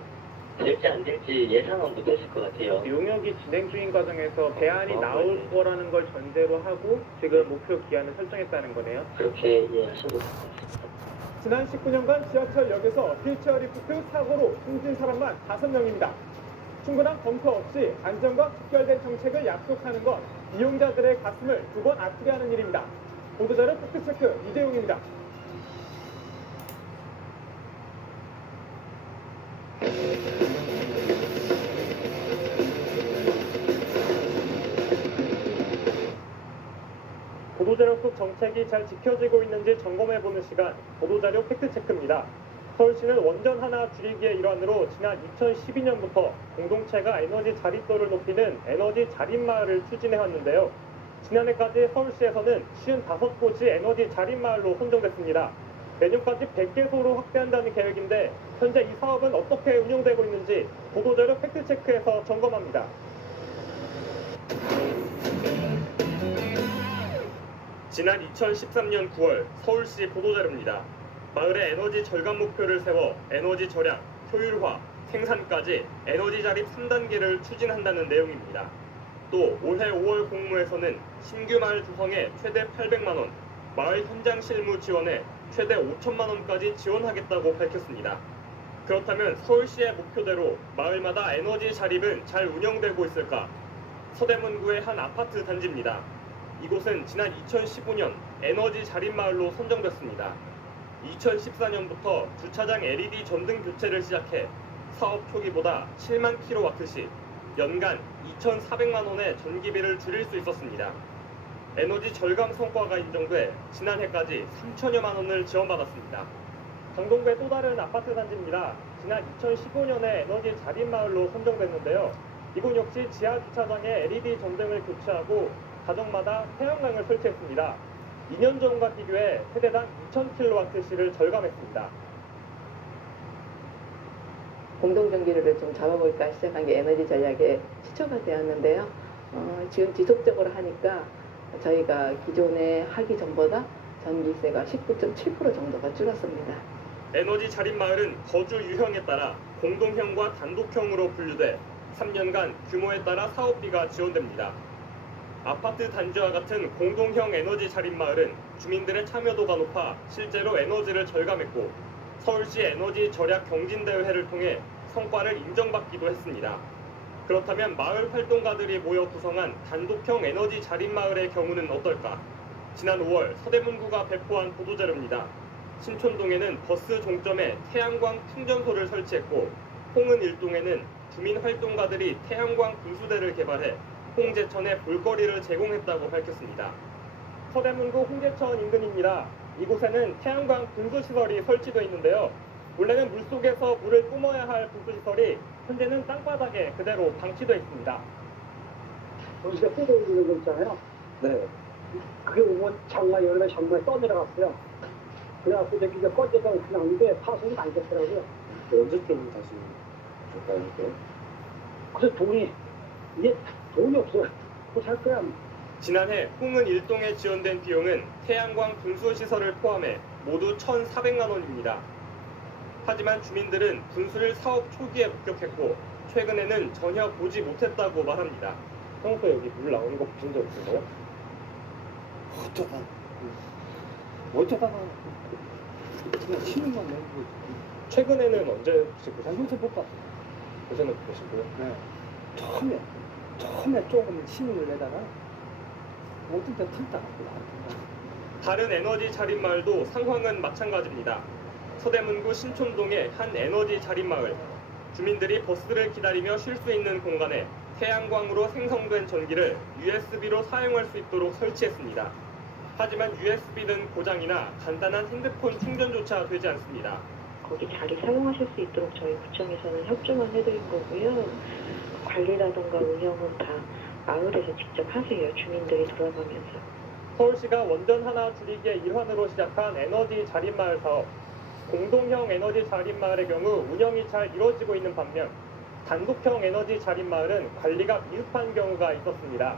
될지 안 될지 예상은 못했을 것 같아요. 용역이 진행 중인 과정에서 대안이 나올 거라는 걸 전제로 하고 지금 목표 기한을 설정했다는 거네요. 그렇게 이해하셔도 될 것 같습니다. 지난 19년간 지하철역에서 휠체어 리프트 사고로 숨진 사람만 5명입니다. 충분한 검토 없이 안전과 직결된 정책을 약속하는 건 이용자들의 가슴을 2번 아프게 하는 일입니다. 보도자료 팩트체크 이재용입니다. 보도자료 속 정책이 잘 지켜지고 있는지 점검해보는 시간, 보도자료 팩트체크입니다. 서울시는 원전 하나 줄이기의 일환으로 지난 2012년부터 공동체가 에너지 자립도를 높이는 에너지 자립마을을 추진해왔는데요. 지난해까지 서울시에서는 55곳이 에너지 자립마을로 선정됐습니다. 내년까지 100개소로 확대한다는 계획인데 현재 이 사업은 어떻게 운영되고 있는지 보도자료 팩트체크에서 점검합니다. 지난 2013년 9월 서울시 보도자료입니다. 마을의 에너지 절감 목표를 세워 에너지 절약, 효율화, 생산까지 에너지 자립 3단계를 추진한다는 내용입니다. 또 올해 5월 공모에서는 신규 마을 조성에 최대 800만 원, 마을 현장 실무 지원에 최대 5천만 원까지 지원하겠다고 밝혔습니다. 그렇다면 서울시의 목표대로 마을마다 에너지 자립은 잘 운영되고 있을까? 서대문구의 한 아파트 단지입니다. 이곳은 지난 2015년 에너지 자립 마을로 선정됐습니다. 2014년부터 주차장 LED 전등 교체를 시작해 사업 초기보다 7만 kW씩 연간 2,400만 원의 전기비를 줄일 수 있었습니다. 에너지 절감 성과가 인정돼 지난해까지 3천여만 원을 지원받았습니다. 강동구의 또 다른 아파트 단지입니다. 지난 2015년에 에너지 자립마을로 선정됐는데요. 이곳 역시 지하 주차장에 LED 전등을 교체하고 가정마다 태양광을 설치했습니다. 2년 전과 비교해 세대당 2,000kWh를 절감했습니다. 공동전기료를 좀 잡아볼까 시작한 게 에너지 전략의 시초가 되었는데요. 지금 지속적으로 하니까 저희가 기존에 하기 전보다 전기세가 19.7% 정도가 줄었습니다. 에너지 자립마을은 거주 유형에 따라 공동형과 단독형으로 분류돼 3년간 규모에 따라 사업비가 지원됩니다. 아파트 단지와 같은 공동형 에너지 자립마을은 주민들의 참여도가 높아 실제로 에너지를 절감했고 서울시 에너지 절약 경진대회를 통해 성과를 인정받기도 했습니다. 그렇다면 마을 활동가들이 모여 구성한 단독형 에너지 자립마을의 경우는 어떨까? 지난 5월 서대문구가 배포한 보도자료입니다. 신촌동에는 버스 종점에 태양광 충전소를 설치했고 홍은 1동에는 주민 활동가들이 태양광 분수대를 개발해 홍제천에 볼거리를 제공했다고 밝혔습니다. 서대문구 홍제천 인근입니다. 이곳에는 태양광 분수시설이 설치되어 있는데요. 원래는 물속에서 물을 뿜어야 할 분수시설이 현재는 땅바닥에 그대로 방치되어 있습니다. 우리가 뜯어 있는 거 있잖아요. 네. 그게 오면 정말 여름에 정말 떠내려갔어요. 그래갖고 이제 그게 꺼져서 그냥인데 파손이 많이 됐더라고요. 언제쯤 다시 줄까요? 그래서 이게 돈이 없어요. 그거 살 거야. 지난해 홍은 1동에 지원된 비용은 태양광 분수시설을 포함해 모두 1,400만 원입니다. 하지만 주민들은 분수를 사업 초기에 목격했고 최근에는 전혀 보지 못했다고 말합니다. 평소에 여기 물 나오는 거 보신 적 있으세요? 어쩌다가 그냥 치는 건 내고 최근에는 언제 보셨어요? 요새 못 봤어. 요새는 보시고요. 네. 처음에 조금 신임을 내다가 어떤 때 틀다가 다른 에너지 자립마을도 상황은 마찬가지입니다. 서대문구 신촌동의 한 에너지 자립마을. 주민들이 버스를 기다리며 쉴 수 있는 공간에 태양광으로 생성된 전기를 USB로 사용할 수 있도록 설치했습니다. 하지만 USB는 고장이나 간단한 핸드폰 충전조차 되지 않습니다. 거기 자리 사용하실 수 있도록 저희 구청에서는 협조만 해드린 거고요. 관리라던가 운영은 다 마을에서 직접 하세요. 주민들이 돌아가면서. 서울시가 원전 하나 줄이기의 일환으로 시작한 에너지 자립마을 사업. 공동형 에너지 자립마을의 경우 운영이 잘 이루어지고 있는 반면 단독형 에너지 자립마을은 관리가 미흡한 경우가 있었습니다.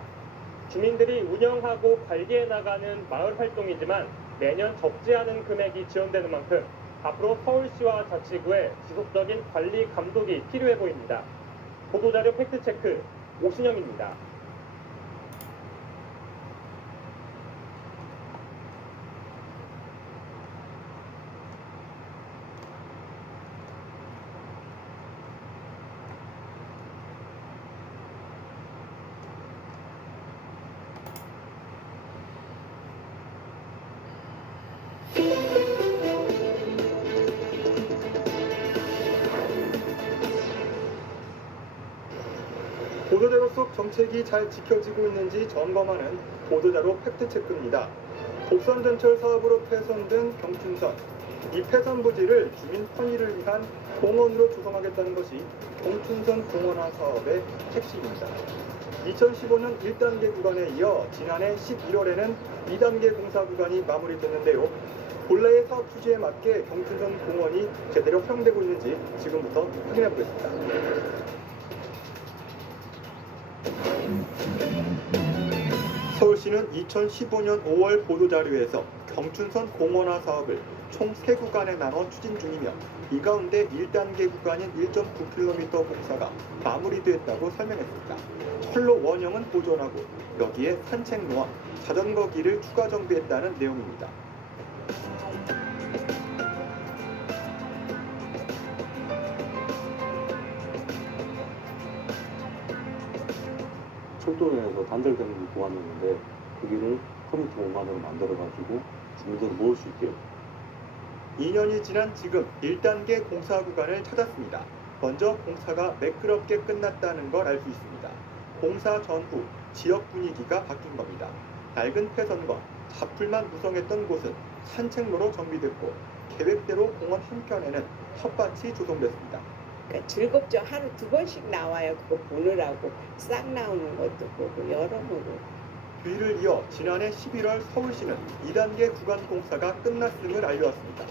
주민들이 운영하고 관리해 나가는 마을 활동이지만 매년 적지 않은 금액이 지원되는 만큼 앞으로 서울시와 자치구의 지속적인 관리 감독이 필요해 보입니다. 보도자료 팩트체크 오신영입니다. 보도자료 속 정책이 잘 지켜지고 있는지 점검하는 보도자료 팩트체크입니다. 복선전철 사업으로 폐선된 경춘선. 이 폐선 부지를 주민 편의를 위한 공원으로 조성하겠다는 것이 경춘선 공원화 사업의 핵심입니다. 2015년 1단계 구간에 이어 지난해 11월에는 2단계 공사 구간이 마무리됐는데요. 본래의 사업 취지에 맞게 경춘선 공원이 제대로 활용되고 있는지 지금부터 확인해 보겠습니다. 서울시는 2015년 5월 보도자료에서 경춘선 공원화 사업을 총 3구간에 나눠 추진 중이며 이 가운데 1단계 구간인 1.9km 공사가 마무리됐다고 설명했습니다. 철로 원형은 보존하고 여기에 산책로와 자전거 길을 추가 정비했다는 내용입니다. 철도에서 단절되는 구간이었는데 그 길을 커뮤니티 공간으로 만들어가지고 주민들을 모을 수 있게 2년이 지난 지금 1단계 공사 구간을 찾았습니다. 먼저 공사가 매끄럽게 끝났다는 걸 알 수 있습니다. 공사 전후 지역 분위기가 바뀐 겁니다. 낡은 폐선과 잡풀만 무성했던 곳은 산책로로 정비됐고 계획대로 공원 한켠에는 텃밭이 조성됐습니다. 그러니까 즐겁죠. 하루 2번씩 나와요. 그거 보느라고 싹 나오는 것도 보고 여러모로. 뒤를 이어 지난해 11월 서울시는 2단계 구간 공사가 끝났음을 알려왔습니다.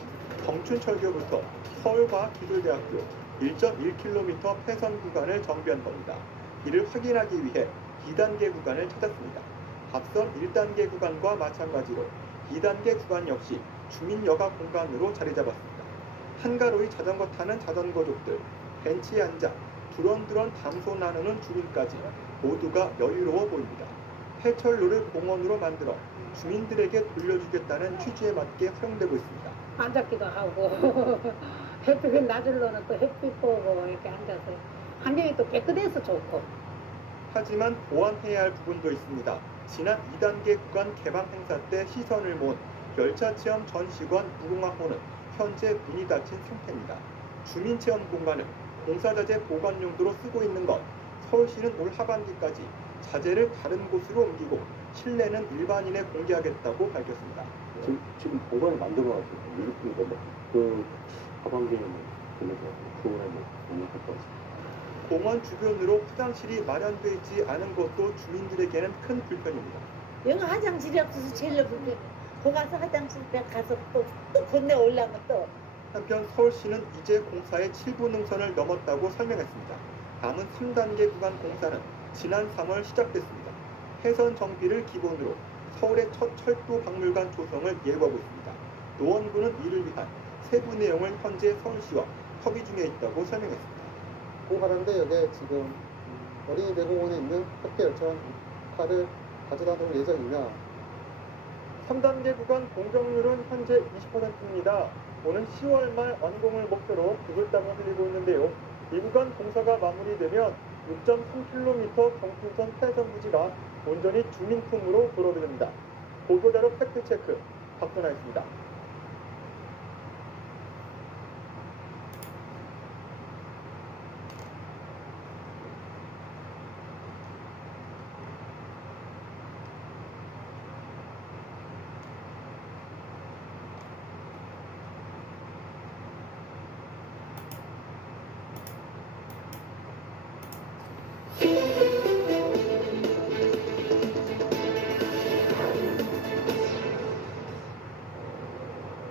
경춘철교부터 서울과학기술대학교 1.1km 폐선 구간을 정비한 겁니다. 이를 확인하기 위해 2단계 구간을 찾았습니다. 앞선 1단계 구간과 마찬가지로 2단계 구간 역시 주민 여가 공간으로 자리 잡았습니다. 한가로이 자전거 타는 자전거족들, 벤치에 앉아 두런두런 담소 나누는 주민까지 모두가 여유로워 보입니다. 해철로를 공원으로 만들어 주민들에게 돌려주겠다는 취지에 맞게 활용되고 있습니다. 앉았기도 하고 햇빛 낮을로는 또 햇빛 보고 이렇게 앉아서 환경이 또 깨끗해서 좋고. 하지만 보완해야 할 부분도 있습니다. 지난 2단계 구간 개방 행사 때 시선을 모은 열차체험 전시관 무궁화호는 현재 문이 닫힌 상태입니다. 주민체험 공간은 공사자재 보관 용도로 쓰고 있는 것, 서울시는 올 하반기까지 자재를 다른 곳으로 옮기고 실내는 일반인에 공개하겠다고 밝혔습니다. 지금 공간을 만들어가지고 이렇게 그 하반기에 보내서 그거에 공략할 것 같습니다. 공원 주변으로 화장실이 마련되어 있지 않은 것도 주민들에게는 큰 불편입니다. 여기 화장실이 없어서 제일 불편. 거기 가서 화장실 때 가서 또 건너 올라가 또. 한편 서울시는 이제 공사의 7부 능선을 넘었다고 설명했습니다. 남은 3단계 구간 공사는 지난 3월 시작됐습니다. 폐선 정비를 기본으로 서울의 첫 철도 박물관 조성을 예고하고 있습니다. 노원구는 이를 위한 세부 내용을 현재 서울시와 협의 중에 있다고 설명했습니다. 고가란대역에 지금 어린이 대공원에 있는 협계열차를 가져다 놓을 예정이며 3단계 구간 공정률은 현재 20%입니다. 오는 10월 말 완공을 목표로 구글땀을 흘리고 있는데요. 이 구간 공사가 마무리되면 6.3km 경춘선 폐선 부지가 온전히 주민품으로 도로됩니다. 보도자료 팩트체크 박준하였습니다.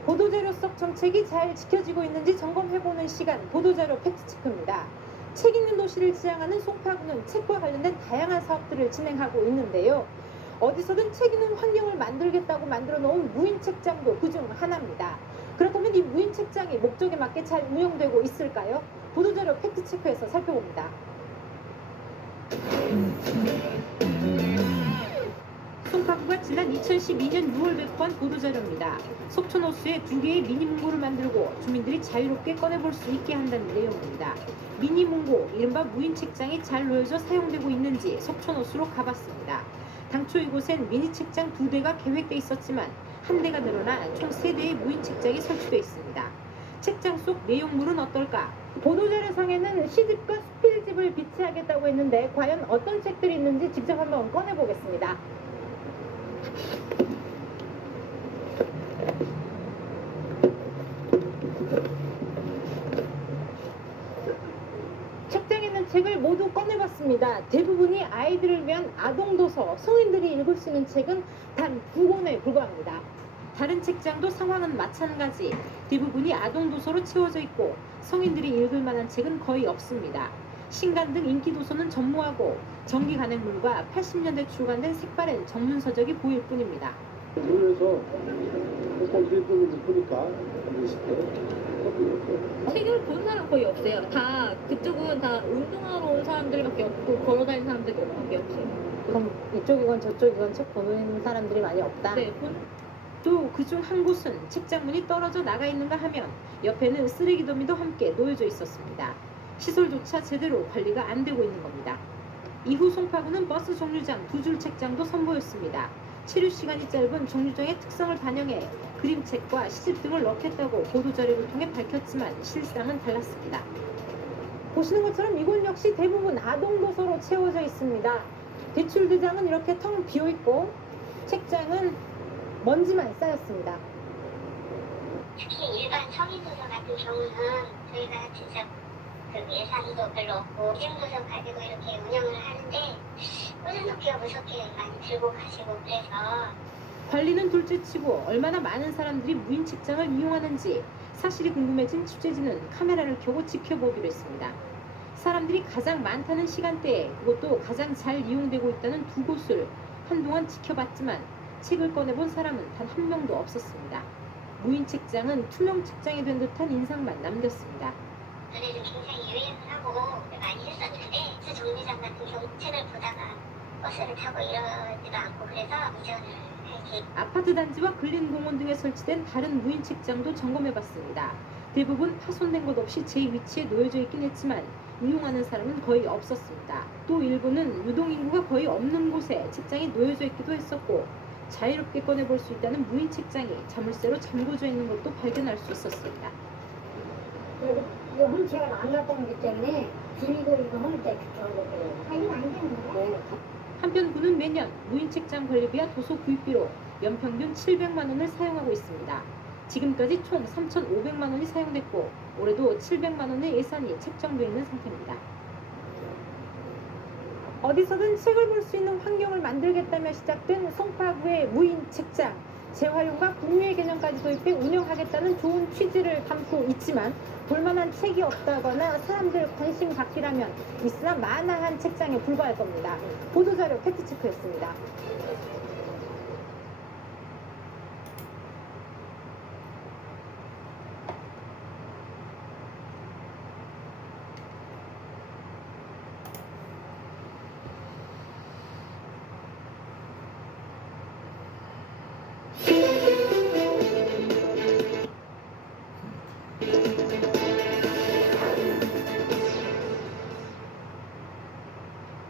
보도자료 속 정책이 잘 지켜지고 있는지 점검해보는 시간, 보도자료 팩트체크입니다. 책 읽는 도시를 지향하는 송파구는 책과 관련된 다양한 사업들을 진행하고 있는데요. 어디서든 책 읽는 환경을 만들겠다고 만들어 놓은 무인 책장도 그중 하나입니다. 그렇다면 이 무인 책장이 목적에 맞게 잘 운영되고 있을까요? 보도자료 팩트체크에서 살펴봅니다. 송파구가 지난 2012년 6월 배포한 보도자료입니다. 속초노수에 2개의 미니문고를 만들고 주민들이 자유롭게 꺼내볼 수 있게 한다는 내용입니다. 미니문고, 이른바 무인 책장이 잘 놓여져 사용되고 있는지 속초노수로 가봤습니다. 당초 이곳엔 미니 책장 2대가 계획돼 있었지만 한 대가 늘어나 총 3대의 무인 책장이 설치되어 있습니다. 책장 속 내용물은 어떨까? 보도자료상에는 시집과 수필집을 비치하겠다고 했는데 과연 어떤 책들이 있는지 직접 한번 꺼내보겠습니다. 책장에 있는 책을 모두 꺼내봤습니다. 대부분이 아이들을 위한 아동도서, 성인들이 읽을 수 있는 책은 단 2권에 불과합니다. 다른 책장도 상황은 마찬가지. 대부분이 아동도서로 채워져 있고 성인들이 읽을 만한 책은 거의 없습니다. 신간 등 인기 도서는 전무하고 전기 간행물과 80년대 출간된 색바랜 전문 서적이 보일 뿐입니다. 그래서 거기에 보니까 책을 본 사람 거의 없어요. 다 그쪽은 다 운동하러 온 사람들밖에 없고 걸어다니는 사람들밖에 없어요. 그럼 이쪽이건 저쪽이건 책 보는 사람들이 많이 없다? 네. 또 그중 한 곳은 책장문이 떨어져 나가 있는가 하면 옆에는 쓰레기 더미도 함께 놓여져 있었습니다. 시설조차 제대로 관리가 안 되고 있는 겁니다. 이후 송파구는 버스 정류장 2줄 책장도 선보였습니다. 체류 시간이 짧은 정류장의 특성을 반영해 그림책과 시집 등을 넣겠다고 보도자료를 통해 밝혔지만 실상은 달랐습니다. 보시는 것처럼 이곳 역시 대부분 아동도서로 채워져 있습니다. 대출대장은 이렇게 텅 비어있고 책장은 먼지만 쌓였습니다. 특히 일반 서민도서 같은 경우는 저희가 진짜 그 예산도 별로 없고 기증도서 가지고 이렇게 운영을 하는데 꾸준히 무섭게 많이 들고 가시고 그래서 관리는 둘째치고 얼마나 많은 사람들이 무인 책장을 이용하는지 사실이 궁금해진 취재진은 카메라를 켜고 지켜보기로 했습니다. 사람들이 가장 많다는 시간대에 그것도 가장 잘 이용되고 있다는 두 곳을 한동안 지켜봤지만 책을 꺼내본 사람은 단 한 명도 없었습니다. 무인 책장은 투명 책장이 된 듯한 인상만 남겼습니다. 전에는 굉장히 유행을 하고 많이 했었는데 버스 정류장 같은 경우 책을 보다가 버스를 타고 이러지도 않고 그래서 이전을 할지. 아파트 단지와 근린공원 등에 설치된 다른 무인 책장도 점검해봤습니다. 대부분 파손된 것 없이 제 위치에 놓여져 있긴 했지만 이용하는 사람은 거의 없었습니다. 또 일부는 유동인구가 거의 없는 곳에 책장이 놓여져 있기도 했었고 자유롭게 꺼내볼 수 있다는 무인 책장이 자물쇠로 잠궈져 있는 것도 발견할 수 있었습니다. 혼자가 안 나타나기 때문에 비밀고 이거 하는 때 관리가 안 되는 거예요. 한편 군은 매년 무인 책장 관리비와 도서 구입비로 연평균 700만 원을 사용하고 있습니다. 지금까지 총 3,500만 원이 사용됐고 올해도 700만 원의 예산이 책정되어 있는 상태입니다. 어디서든 책을 볼 수 있는 환경을 만들겠다며 시작된 송파구의 무인 책장. 재활용과 국유의 개념까지 도입해 운영하겠다는 좋은 취지를 담고 있지만 볼만한 책이 없다거나 사람들 관심 갖기라면 있으나 만화한 책장에 불과할 겁니다. 보도자료 팩트체크였습니다.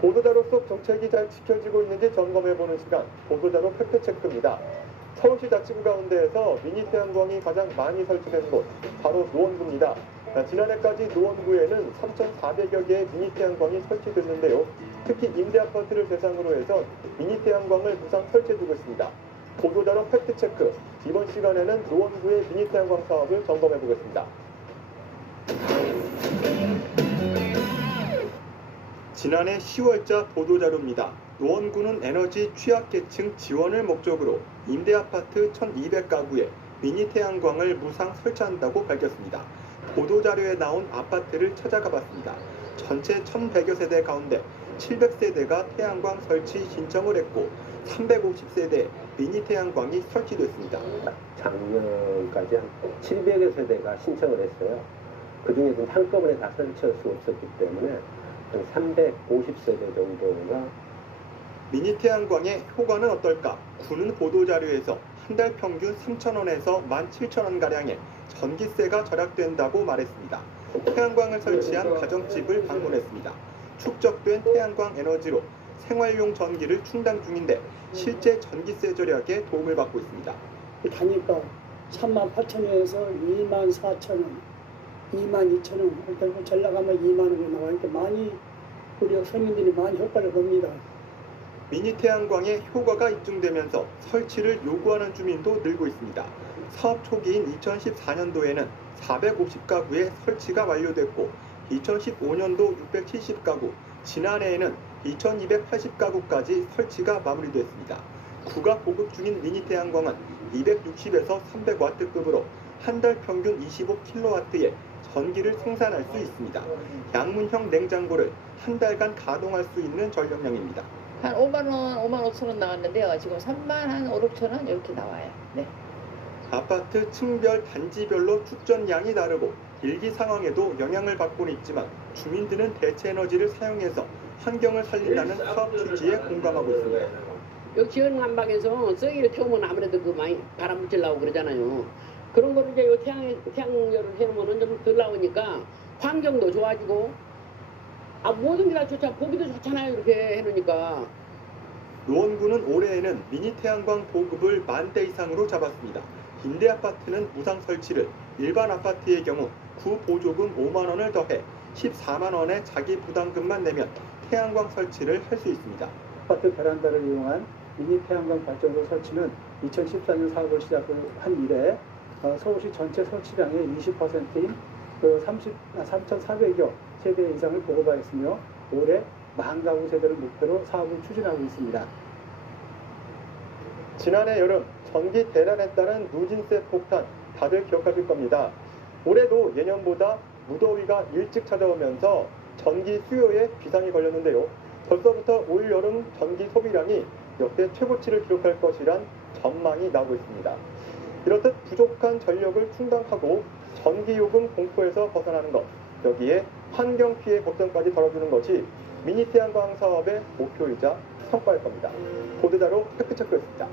보도자료 속 정책이 잘 지켜지고 있는지 점검해보는 시간, 보도자료 팩트체크입니다. 서울시 자치구 가운데에서 미니 태양광이 가장 많이 설치된 곳, 바로 노원구입니다. 지난해까지 노원구에는 3,400여 개의 미니 태양광이 설치됐는데요. 특히 임대아파트를 대상으로 해서 미니 태양광을 무상 설치해주고 있습니다. 보도자료 팩트체크, 이번 시간에는 노원구의 미니 태양광 사업을 점검해보겠습니다. 지난해 10월자 보도자료입니다. 노원구는 에너지 취약계층 지원을 목적으로 임대아파트 1,200가구에 미니 태양광을 무상 설치한다고 밝혔습니다. 보도자료에 나온 아파트를 찾아가 봤습니다. 전체 1,100여 세대 가운데 700세대가 태양광 설치 신청을 했고 350세대 미니 태양광이 설치됐습니다. 작년까지 한 700여 세대가 신청을 했어요. 그 중에서 한꺼번에 다 설치할 수 없었기 때문에 한 350세대 정도가. 미니 태양광의 효과는 어떨까? 구는 보도자료에서 한 달 평균 3,000원에서 17,000원가량의 전기세가 절약된다고 말했습니다. 태양광을 설치한 가정집을 방문했습니다. 축적된 태양광 에너지로 생활용 전기를 충당 중인데 실제 전기세 절약에 도움을 받고 있습니다. 다니까 38,000원에서 24,000원, 22,000원, 그러니까 전략하면 2만 원이 나와니까 많이 우리 서민들이 많이 효과를 봅니다. 미니 태양광의 효과가 입증되면서 설치를 요구하는 주민도 늘고 있습니다. 사업 초기인 2014년도에는 450가구의 설치가 완료됐고 2015년도 670가구, 지난해에는 2280가구까지 설치가 마무리됐습니다. 구가 보급 중인 미니 태양광은 260에서 300W급으로 한 달 평균 25kW의 전기를 생산할 수 있습니다. 양문형 냉장고를 한 달간 가동할 수 있는 전력량입니다. 한 5만 원, 5만 5천 원 나왔는데요. 지금 3만 한 5, 6천 원 이렇게 나와요. 네. 아파트 층별 단지별로 축전량이 다르고 일기 상황에도 영향을 받고는 있지만 주민들은 대체 에너지를 사용해서 환경을 살린다는 사업 취지에 공감하고 있습니다. 여기 지원 난방에서 쐐기를 태우면 아무래도 그 많이 바람 붙이려고 그러잖아요. 그런 거를 이제 요 태양열을 해놓으면 좀 덜 나오니까 환경도 좋아지고 모든 게 다 좋잖아. 보기도 좋잖아요. 이렇게 해놓으니까. 노원구는 올해에는 미니 태양광 보급을 10,000대 이상으로 잡았습니다. 임대아파트는 무상 설치를, 일반 아파트의 경우 구 보조금 5만 원을 더해 14만 원의 자기 부담금만 내면 태양광 설치를 할 수 있습니다. 아파트 베란다를 이용한 미니 태양광 발전소 설치는 2014년 사업을 시작한 이래 서울시 전체 설치량의 20%인 3,400여 세대 이상을 보급하였으며 올해 10,000가구 세대를 목표로 사업을 추진하고 있습니다. 지난해 여름 전기 대란에 따른 누진세 폭탄 다들 기억하실 겁니다. 올해도 예년보다 무더위가 일찍 찾아오면서 전기 수요에 비상이 걸렸는데요. 벌써부터 올 여름 전기 소비량이 역대 최고치를 기록할 것이란 전망이 나오고 있습니다. 이렇듯 부족한 전력을 충당하고 전기요금 공포에서 벗어나는 것, 여기에 환경 피해 걱정까지 덜어주는 것이 미니 태양광 사업의 목표이자 성과일 겁니다. 보도자료 팩트체크였습니다.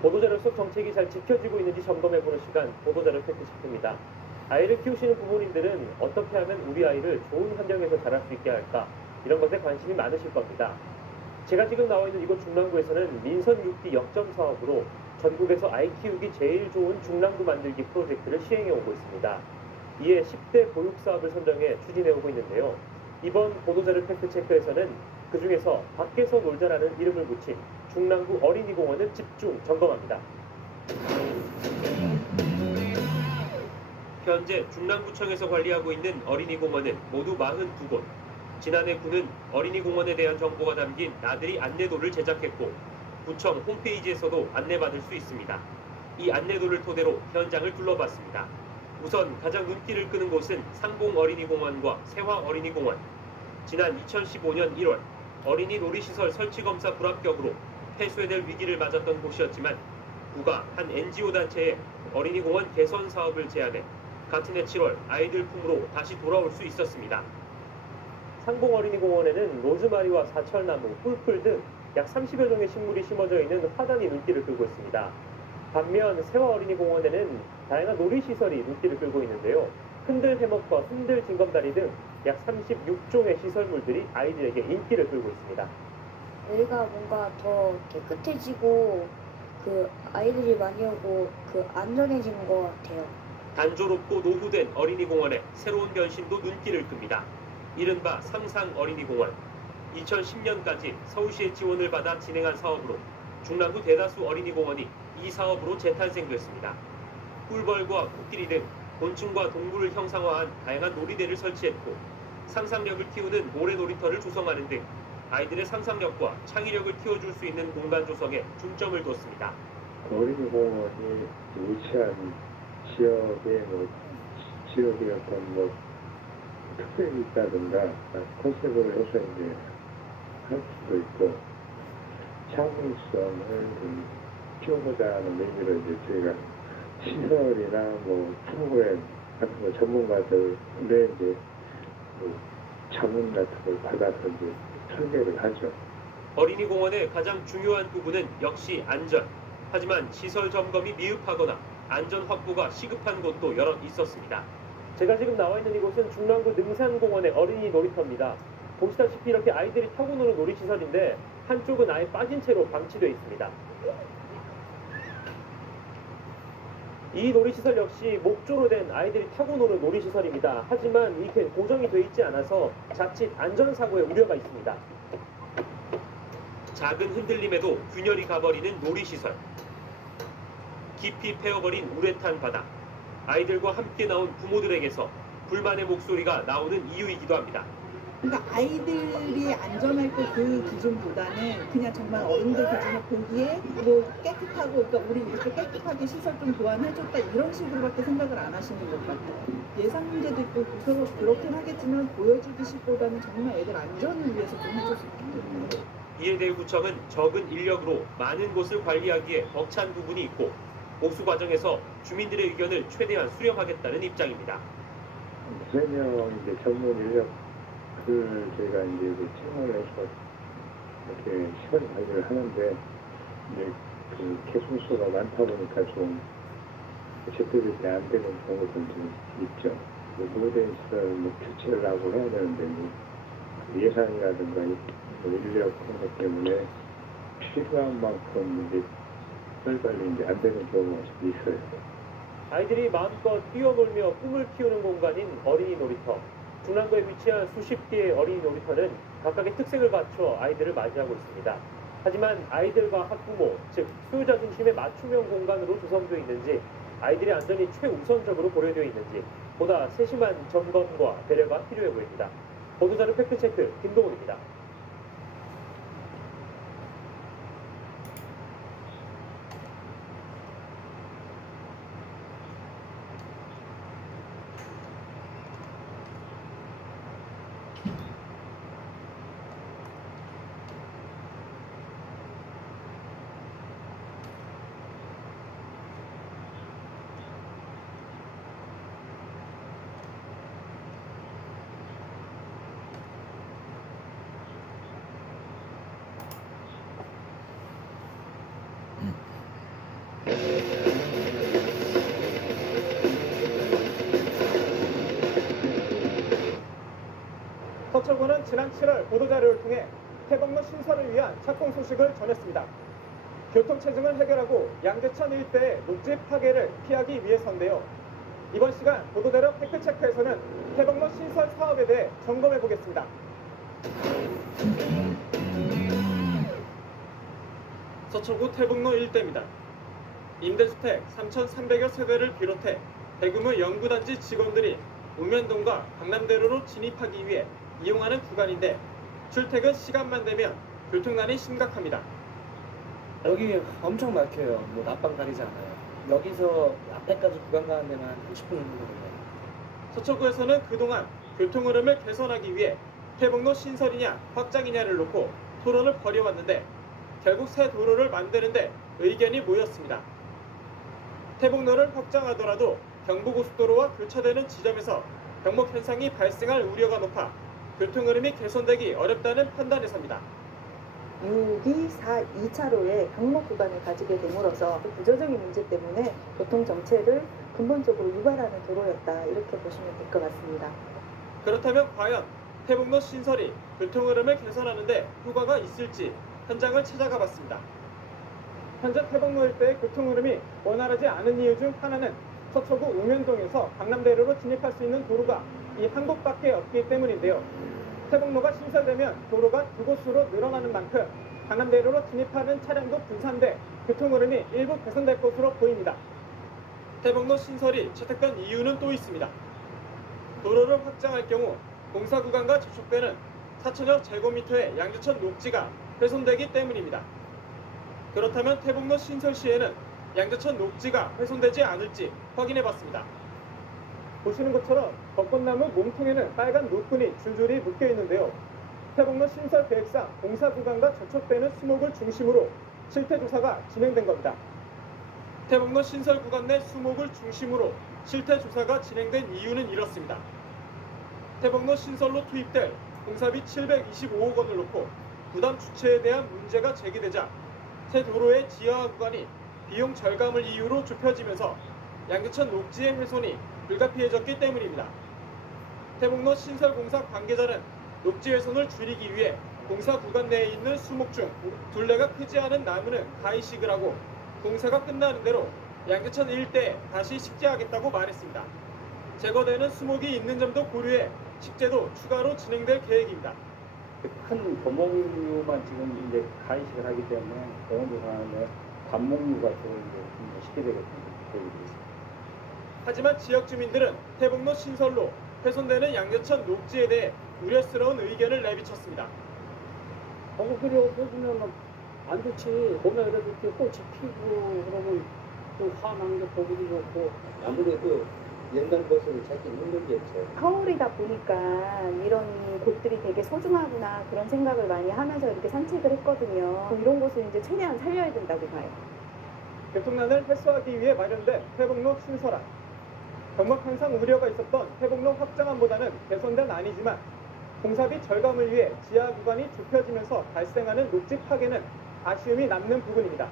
보도자료 속 정책이 잘 지켜지고 있는지 점검해보는 시간, 보도자료 팩트체크입니다. 아이를 키우시는 부모님들은 어떻게 하면 우리 아이를 좋은 환경에서 자랄 수 있게 할까, 이런 것에 관심이 많으실 겁니다. 제가 지금 나와 있는 이곳 중랑구에서는 민선 6기 역점 사업으로 전국에서 아이 키우기 제일 좋은 중랑구 만들기 프로젝트를 시행해 오고 있습니다. 이에 10대 보육 사업을 선정해 추진해 오고 있는데요. 이번 보도자료 팩트체크에서는 그 중에서 밖에서 놀자라는 이름을 붙인 중랑구 어린이공원을 집중 점검합니다. 현재 중랑구청에서 관리하고 있는 어린이공원은 모두 42곳. 지난해 구는 어린이공원에 대한 정보가 담긴 나들이 안내도를 제작했고 구청 홈페이지에서도 안내받을 수 있습니다. 이 안내도를 토대로 현장을 둘러봤습니다. 우선 가장 눈길을 끄는 곳은 상봉 어린이공원과 세화 어린이공원. 지난 2015년 1월 어린이 놀이시설 설치검사 불합격으로 폐쇄될 위기를 맞았던 곳이었지만 구가 한 NGO 단체에 어린이공원 개선 사업을 제안해 같은 해 7월 아이들 품으로 다시 돌아올 수 있었습니다. 상봉 어린이공원에는 로즈마리와 사철나무, 꿀풀 등 약 30여 종의 식물이 심어져 있는 화단이 눈길을 끌고 있습니다. 반면 세화 어린이공원에는 다양한 놀이시설이 눈길을 끌고 있는데요. 흔들 해먹과 흔들 징검다리 등 약 36종의 시설물들이 아이들에게 인기를 끌고 있습니다. 여기가 뭔가 더 깨끗해지고 그 아이들이 많이 오고 그 안전해진 것 같아요. 단조롭고 노후된 어린이공원에 새로운 변신도 눈길을 끕니다. 이른바 상상 어린이공원. 2010년까지 서울시의 지원을 받아 진행한 사업으로 중랑구 대다수 어린이공원이 이 사업으로 재탄생됐습니다. 꿀벌과 코끼리 등 곤충과 동물을 형상화한 다양한 놀이대를 설치했고 상상력을 키우는 모래 놀이터를 조성하는 등 아이들의 상상력과 창의력을 키워줄 수 있는 공간 조성에 중점을 뒀습니다. 어린이공원이 위치한 지역의 지역의 어떤 특색이 있다든가 컨셉을 해서 이제 할 수도 있고 창의성을 키워보자 하는 의미로 이제 저희가 시설이나 프로그램 같은 거 전문가들의 이제 자문 같은 걸 받아서 이제 설계를 하죠. 어린이공원의 가장 중요한 부분은 역시 안전. 하지만 시설 점검이 미흡하거나 안전 확보가 시급한 곳도 여럿 있었습니다. 제가 지금 나와 있는 이곳은 중랑구 능산공원의 어린이 놀이터입니다. 보시다시피 이렇게 아이들이 타고 노는 놀이시설인데 한쪽은 아예 빠진 채로 방치되어 있습니다. 이 놀이시설 역시 목조로 된 아이들이 타고 노는 놀이시설입니다. 하지만 이렇게 고정이 되어 있지 않아서 자칫 안전사고의 우려가 있습니다. 작은 흔들림에도 균열이 가버리는 놀이시설. 깊이 패어버린 우레탄 바닥. 아이들과 함께 나온 부모들에게서 불만의 목소리가 나오는 이유이기도 합니다. 그러니까 아이들이 안전할 때 그 기준보다는 그냥 정말 어른들 기준으로 보기에 깨끗하고 그러니까 우리 이렇게 깨끗하게 시설 좀 보완해줬다 이런 식으로밖에 생각을 안 하시는 것 같아요. 예산 문제도 있고 그래서 그렇긴 하겠지만 보여주기식보다는 정말 애들 안전을 위해서 좀 해줬으면 좋겠네요. 이에 대해 구청은 적은 인력으로 많은 곳을 관리하기에 벅찬 부분이 있고 복수 과정에서 주민들의 의견을 최대한 수렴하겠다는 입장입니다. 3명 이제 전문 인력을 저희가 이제 채용을 해서 이렇게 시설 관리를 하는데 이제 그 개수수가 많다 보니까 좀 제때제때 안 되는 경우도 좀 있죠. 노후된 시설 교체를 하고 해야 되는데 예산이라든가 인력 그런 것 때문에 필요한 만큼 빨리 안 되는 경우가 좀 있어요. 아이들이 마음껏 뛰어놀며 꿈을 키우는 공간인 어린이 놀이터. 중랑구에 위치한 수십 개의 어린이 놀이터는 각각의 특색을 갖춰 아이들을 맞이하고 있습니다. 하지만 아이들과 학부모, 즉 수요자 중심의 맞춤형 공간으로 조성되어 있는지, 아이들의 안전이 최우선적으로 고려되어 있는지 보다 세심한 점검과 배려가 필요해 보입니다. 보도자료 팩트체크 김동훈입니다. 서초구는 지난 7월 보도자료를 통해 태복로 신설을 위한 착공 소식을 전했습니다. 교통체증을 해결하고 양재천 일대의 녹지 파괴를 피하기 위해서인데요. 이번 시간 보도자료 팩트체크에서는 태복로 신설 사업에 대해 점검해 보겠습니다. 서초구 태복로 일대입니다. 임대주택 3,300여 세대를 비롯해 대규모 연구단지 직원들이 읍면동과 강남대로로 진입하기 위해 이용하는 구간인데 출퇴근 시간만 되면 교통난이 심각합니다. 여기 엄청 막혀요. 뭐 낮밤 가리지 않아요. 여기서 앞에까지 구간 가는 데만 30분 정도 걸려요. 서초구에서는 그동안 교통 흐름을 개선하기 위해 태복로 신설이냐 확장이냐를 놓고 토론을 벌여왔는데 결국 새 도로를 만드는데 의견이 모였습니다. 태복로를 확장하더라도 경부고속도로와 교차되는 지점에서 병목 현상이 발생할 우려가 높아 교통 흐름이 개선되기 어렵다는 판단에서입니다. 6이 4, 2차로에 병목 구간을 가지게 됨으로써 구조적인 문제 때문에 교통 정체를 근본적으로 유발하는 도로였다, 이렇게 보시면 될 것 같습니다. 그렇다면 과연 태복로 신설이 교통 흐름을 개선하는데 효과가 있을지 현장을 찾아가 봤습니다. 현재 태복로 일대의 교통 흐름이 원활하지 않은 이유 중 하나는 서초구 읍면동에서 강남대로로 진입할 수 있는 도로가 이 한 곳밖에 없기 때문인데요. 태복로가 신설되면 도로가 두 곳으로 늘어나는 만큼 강남대로로 진입하는 차량도 분산돼 교통 흐름이 일부 개선될 것으로 보입니다. 태복로 신설이 채택된 이유는 또 있습니다. 도로를 확장할 경우 공사 구간과 접촉되는 4천여 제곱미터의 양재천 녹지가 훼손되기 때문입니다. 그렇다면 태복로 신설 시에는 양재천 녹지가 훼손되지 않을지 확인해봤습니다. 보시는 것처럼 벚꽃나무 몸통에는 빨간 노끈이 줄줄이 묶여 있는데요. 태복로 신설 계획상 공사 구간과 접촉되는 수목을 중심으로 실태 조사가 진행된 겁니다. 태복로 신설 구간 내 수목을 중심으로 실태 조사가 진행된 이유는 이렇습니다. 태복로 신설로 투입될 공사비 725억 원을 놓고 부담 주체에 대한 문제가 제기되자 새 도로의 지하 구간이 비용 절감을 이유로 좁혀지면서 양재천 녹지의 훼손이 불가피해졌기 때문입니다. 태복로 신설 공사 관계자는 녹지 훼손을 줄이기 위해 공사 구간 내에 있는 수목 중 둘레가 크지 않은 나무는 가이식을 하고 공사가 끝나는 대로 양재천 일대에 다시 식재하겠다고 말했습니다. 제거되는 수목이 있는 점도 고려해 식재도 추가로 진행될 계획입니다. 큰 도목류만 지금 이제 가이식을 하기 때문에 병원 조사하는데 관목류 같은 걸 이제 쉽게 되겠다는 계획이 있습니다. 하지만 지역 주민들은 태복로 신설로 훼손되는 양재천 녹지에 대해 우려스러운 의견을 내비쳤습니다. 거북들이 없어지면 안 좋지. 봄에 그래도 이렇게 꽃이 피고 그러면 또 화난 게 보기도 좋고. 아무래도 옛날 모습을 찾기 힘들겠죠. 서울이다 보니까 이런 곳들이 되게 소중하구나, 그런 생각을 많이 하면서 이렇게 산책을 했거든요. 이런 곳을 이제 최대한 살려야 된다고 봐요. 교통난을 해소하기 위해 마련된 태복로 신설안. 병목 현상 우려가 있었던 태복로 확장안보다는 개선된 안이지만 공사비 절감을 위해 지하 구간이 좁혀지면서 발생하는 녹지 파괴는 아쉬움이 남는 부분입니다.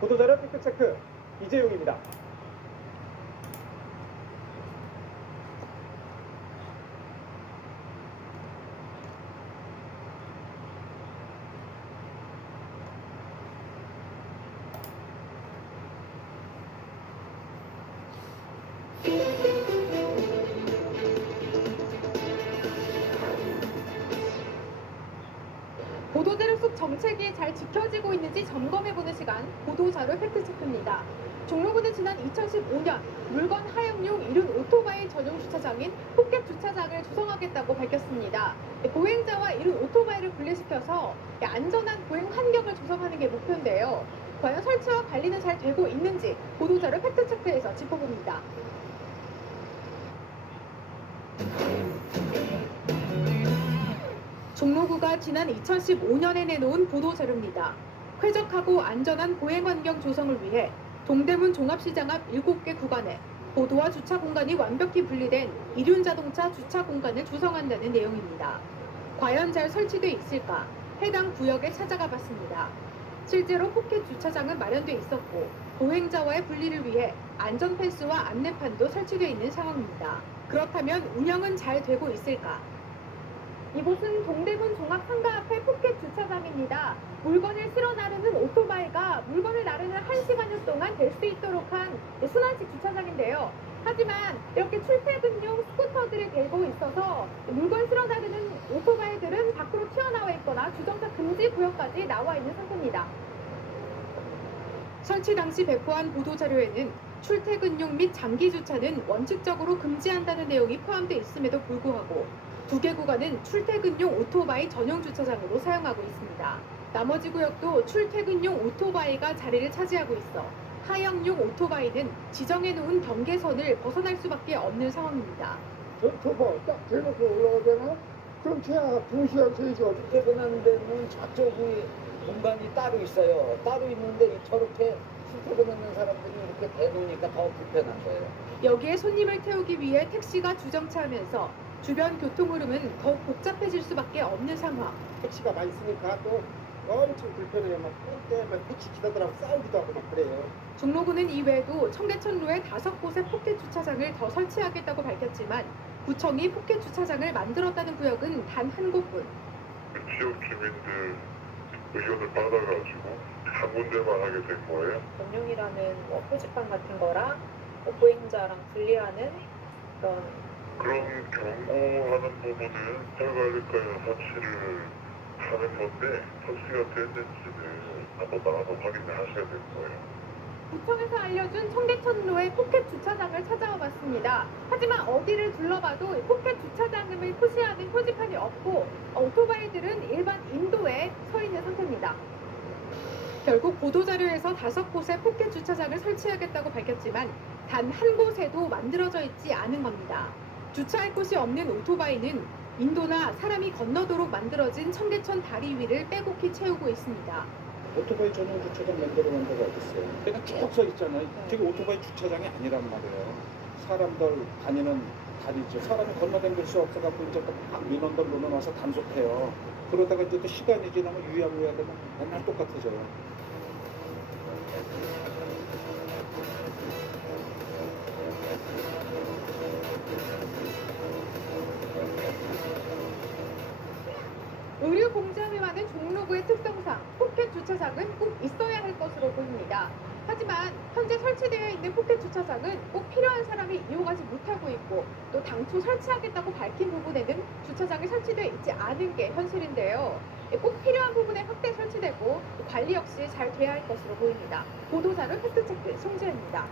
보도자료 팩트체크 이재용입니다. 보도자료 속 정책이 잘 지켜지고 있는지 점검해보는 시간, 보도자료 팩트체크입니다. 종로구는 지난 2015년 물건 하역용 이륜 오토바이 전용 주차장인 포켓 주차장을 조성하겠다고 밝혔습니다. 보행자와 이륜 오토바이를 분리시켜서 안전한 보행 환경을 조성하는 게 목표인데요. 과연 설치와 관리는 잘 되고 있는지 보도자료 팩트체크에서 짚어봅니다. 종로구가 지난 2015년에 내놓은 보도자료입니다. 쾌적하고 안전한 보행환경 조성을 위해 동대문 종합시장 앞 7개 구간에 보도와 주차 공간이 완벽히 분리된 이륜자동차 주차 공간을 조성한다는 내용입니다. 과연 잘 설치돼 있을까? 해당 구역에 찾아가 봤습니다. 실제로 포켓 주차장은 마련돼 있었고 보행자와의 분리를 위해 안전 펜스와 안내판도 설치돼 있는 상황입니다. 그렇다면 운영은 잘 되고 있을까? 이곳은 동대문 종합 상가 앞의 포켓 주차장입니다. 물건을 실어 나르는 오토바이가 물건을 나르는 1시간여 동안 될 수 있도록 한 순환식 주차장인데요. 하지만 이렇게 출퇴근용 스쿠터들이 대고 있어서 물건 실어 나르는 오토바이들은 밖으로 튀어나와 있거나 주정차 금지 구역까지 나와 있는 상태입니다. 설치 당시 배포한 보도자료에는 출퇴근용 및 장기 주차는 원칙적으로 금지한다는 내용이 포함되어 있음에도 불구하고 2개 구간은 출퇴근용 오토바이 전용 주차장으로 사용하고 있습니다. 나머지 구역도 출퇴근용 오토바이가 자리를 차지하고 있어 하역용 오토바이는 지정해 놓은 경계선을 벗어날 수밖에 없는 상황입니다. 저거 딱 대놓고 올라가잖아? 그럼 그냥 2시간, 3시간. 출퇴근하는 데는 좌쪽이 공간이 따로 있어요. 따로 있는데 저렇게 출퇴근하는 사람들이 이렇게 대놓으니까 더 불편한 거예요. 여기에 손님을 태우기 위해 택시가 주정차하면서 주변 교통 흐름은 더욱 복잡해질 수밖에 없는 상황. 택시가 많이 있으니까 또 엄청 불편해요. 막 택시 기사들하고 싸우기도 하고 막 그래요. 종로구는 이외에도 청계천로에 5곳의 포켓 주차장을 더 설치하겠다고 밝혔지만 구청이 포켓 주차장을 만들었다는 구역은 단 한 곳뿐. 지역 주민들 의견을 받아가지고 한 군데만 하게 된 거예요. 전용이라는 표지판 같은 거랑 보행자랑 분리하는 그런 경고하는 부분은 자가관리과에서 설치를 하는 건데 설치가 됐는지는 한번 나가서 확인을 하셔야 될 거예요. 구청에서 알려준 청계천로의 포켓 주차장을 찾아와 봤습니다. 하지만 어디를 둘러봐도 포켓 주차장을 표시하는 표지판이 없고 오토바이들은 일반 인도에 서 있는 상태입니다. 결국 보도자료에서 5곳의 포켓 주차장을 설치하겠다고 밝혔지만 단 한 곳에도 만들어져 있지 않은 겁니다. 주차할 곳이 없는 오토바이는 인도나 사람이 건너도록 만들어진 청계천 다리 위를 빼곡히 채우고 있습니다. 오토바이 전용 주차장 만들어 놓은 데가 어딨어요? 그냥 쭉 서 있잖아요. 되게 오토바이 주차장이 아니란 말이에요. 사람들 다니는 다리죠. 사람이 건너다닐 수 없어갖고 이제 막 민원들 놓아놔서 단속해요. 그러다가 이제 또 시간이 지나면 유야무야 되면 맨날 똑같아져요. 의류 공장이 많은 종로구의 특성상 포켓 주차장은 꼭 있어야 할 것으로 보입니다. 하지만 현재 설치되어 있는 포켓 주차장은 꼭 필요한 사람이 이용하지 못하고 있고 또 당초 설치하겠다고 밝힌 부분에는 주차장이 설치되어 있지 않은 게 현실인데요. 꼭 필요한 부분에 확대 설치되고 관리 역시 잘 돼야 할 것으로 보입니다. 보도자료 팩트체크 송지현입니다.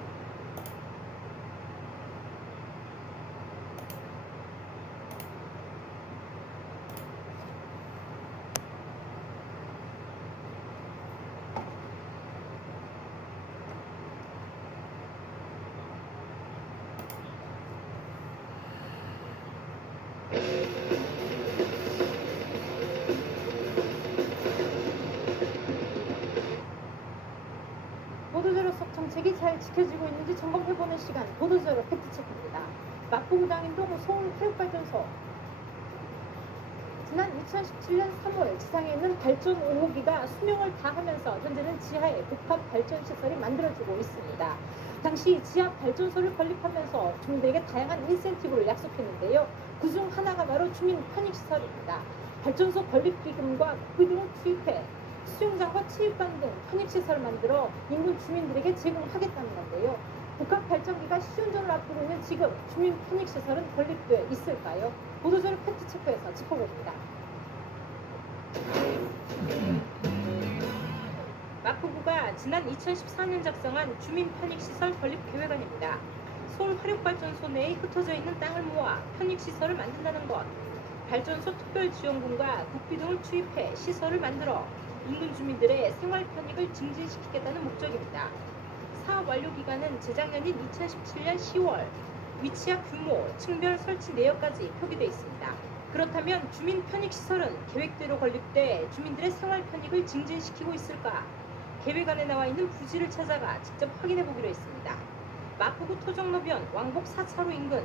보도자료 속 정책이 잘 지켜지고 있는지 점검해보는 시간, 보도자료 팩트체크입니다. 마포구당인동 서울체육발전소. 지난 2017년 3월 지상에 있는 발전 5호기가 수명을 다하면서 현재는 지하에 복합 발전 시설이 만들어지고 있습니다. 당시 지하 발전소를 건립하면서 주민들에게 다양한 인센티브를 약속했는데요. 그중 하나가 바로 주민 편익시설입니다. 발전소 건립 기금과 국비 등을 투입해 수영장과 체육관 등 편익시설을 만들어 인근 주민들에게 제공하겠다는 건데요. 복합 발전기가 시운전을 앞두고 있는 지금 주민 편익시설은 건립돼 있을까요? 보도자료 팩트체크에서 짚어봅니다. 마포구가 지난 2014년 작성한 주민 편익시설 건립 계획안입니다. 서울 화력발전소 내에 흩어져 있는 땅을 모아 편익시설을 만든다는 것, 발전소 특별지원금과 국비 등을 투입해 시설을 만들어 인근 주민들의 생활 편익을 증진시키겠다는 목적입니다. 사업 완료 기간은 재작년인 2017년 10월, 위치와 규모, 층별 설치 내역까지 표기되어 있습니다. 그렇다면 주민 편익시설은 계획대로 건립돼 주민들의 생활 편익을 증진시키고 있을까? 계획안에 나와 있는 부지를 찾아가 직접 확인해 보기로 했습니다. 마포구 토종로변 왕복 4차로 인근,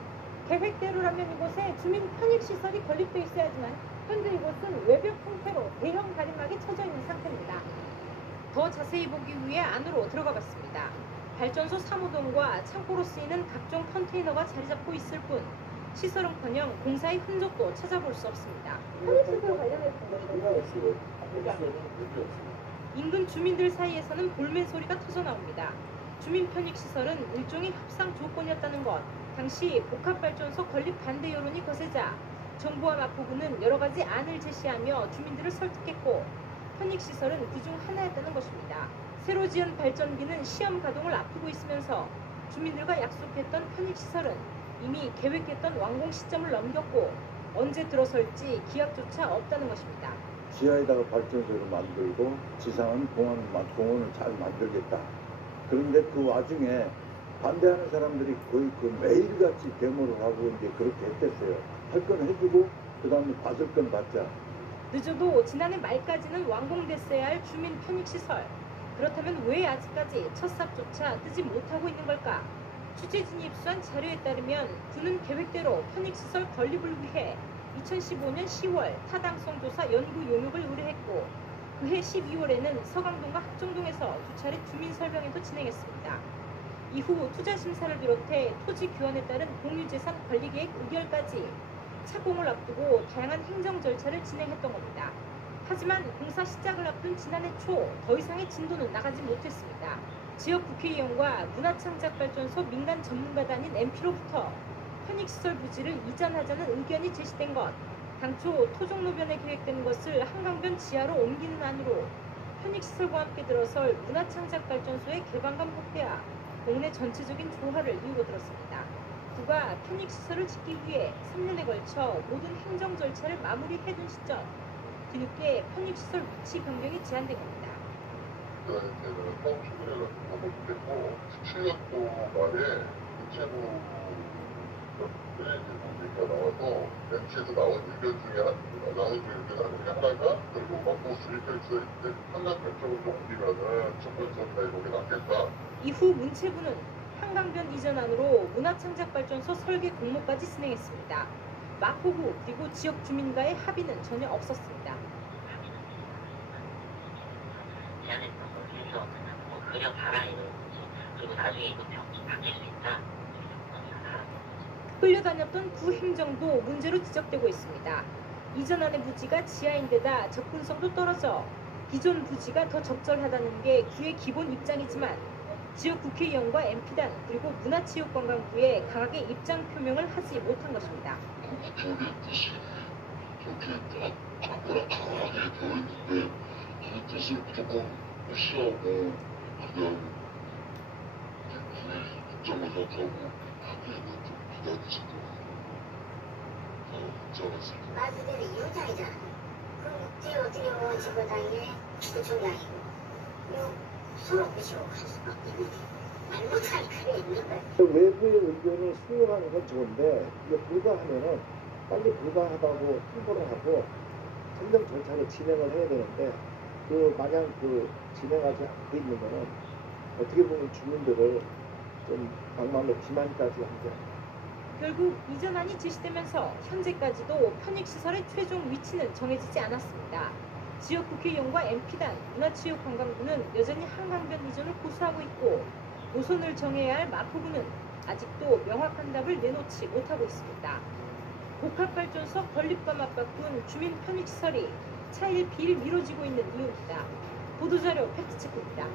계획대로라면 이곳에 주민 편익시설이 건립돼 있어야지만 현재 이곳은 외벽 형태로 대형 가림막이 쳐져 있는 상태입니다. 더 자세히 보기 위해 안으로 들어가 봤습니다. 발전소 사무동과 창고로 쓰이는 각종 컨테이너가 자리 잡고 있을 뿐 시설은커녕 공사의 흔적도 찾아볼 수 없습니다. 편익시설 관련해서 인근 주민들 사이에서는 볼멘 소리가 터져 나옵니다. 주민 편익시설은 일종의 협상 조건이었다는 것, 당시 복합발전소 건립 반대 여론이 거세자 정부와 마포구는 여러 가지 안을 제시하며 주민들을 설득했고 편익시설은 그중 하나였다는 것입니다. 새로 지은 발전기는 시험 가동을 앞두고 있으면서 주민들과 약속했던 편익시설은 이미 계획했던 완공 시점을 넘겼고 언제 들어설지 기약조차 없다는 것입니다. 지하에다가 발전소를 만들고 지상은 공원을 잘 만들겠다. 그런데 그 와중에 반대하는 사람들이 거의 그 매일같이 데모를 하고 이제 그렇게 했댔어요. 할 건 해주고 그 다음에 받을 건 받자. 늦어도 지난해 말까지는 완공됐어야 할 주민 편익시설. 그렇다면 왜 아직까지 첫 삽조차 뜨지 못하고 있는 걸까? 취재진이 입수한 자료에 따르면 구는 계획대로 편익시설 건립을 위해 2015년 10월 타당성 조사 연구 용역을 의뢰했고 그해 12월에는 서강동과 합정동에서 2차례 주민 설명회도 진행했습니다. 이후 투자 심사를 비롯해 토지 교환에 따른 공유재산 관리계획 의결까지 착공을 앞두고 다양한 행정 절차를 진행했던 겁니다. 하지만 공사 시작을 앞둔 지난해 초 더 이상의 진도는 나가지 못했습니다. 지역 국회의원과 문화창작발전소 민간 전문가단인 MP로부터 편익시설 부지를 이전하자는 의견이 제시된 것, 당초 토종로변에 계획된 것을 한강변 지하로 옮기는 안으로 편익시설과 함께 들어설 문화창작발전소의 개방감 확대와 동네 전체적인 조화를 이유로 들었습니다. 구가 편익시설을 짓기 위해 3년에 걸쳐 모든 행정 절차를 마무리해둔 시점, 뒤늦게 편익시설 위치 변경이 제한된 겁니다. 그때는 사업 추진을 하고 있고 17년 동안에 우체부 얘기가 나와서 MT에서 나온 의견 중에 하나가 결국 마포 주립펼쳐 있을 한강 별쪽으로 옮기면은 접근성이나 이런 게 낫겠다. 이후 문체부는 한강변 이전안으로 문화창작발전소 설계 공모까지 진행했습니다. 마포구 그리고 지역 주민과의 합의는 전혀 없었습니다. 그리고 나중에 이거 병좀 바뀔 수 있다. 끌려다녔던 구 행정도 문제로 지적되고 있습니다. 이전안의 부지가 지하인데다 접근성도 떨어져 기존 부지가 더 적절하다는 게 구의 기본 입장이지만 지역 국회의원과 MP단 그리고 문화체육관광부에 강하게 입장 표명을 하지 못한 것입니다. 저기 뜻이 저렇게 강하게 되어 있는데 그 뜻을 조금 무시하고 그냥 구의 입장을 생각하고 하기에는 좀 부담이 생겨요. 말 그대로 이호장이잖아. 그럼 국제 어떻게 보면 지구당의 부총장이고 서로 부시고 갈 수밖에 없는 말 못할 그래 있는 거야. 외부의 의견을 수용하는 건 좋은데 이게 불가하면은 빨리 불가하다고 통보를 하고 행정 절차를 진행을 해야 되는데 그 마냥 그 진행하지 않고 있는 거는 어떻게 보면 주민들을 좀 막말로 기만까지 한 게. 결국 이전안이 제시되면서 현재까지도 편익시설의 최종 위치는 정해지지 않았습니다. 지역 국회의원과 MP단, 문화체육관광부는 여전히 한강변 이전을 고수하고 있고 노선을 정해야 할 마포구는 아직도 명확한 답을 내놓지 못하고 있습니다. 복합발전소 건립과 맞바꾼 주민 편익시설이 차일피일 미뤄지고 있는 이유입니다. 보도자료 팩트체크입니다.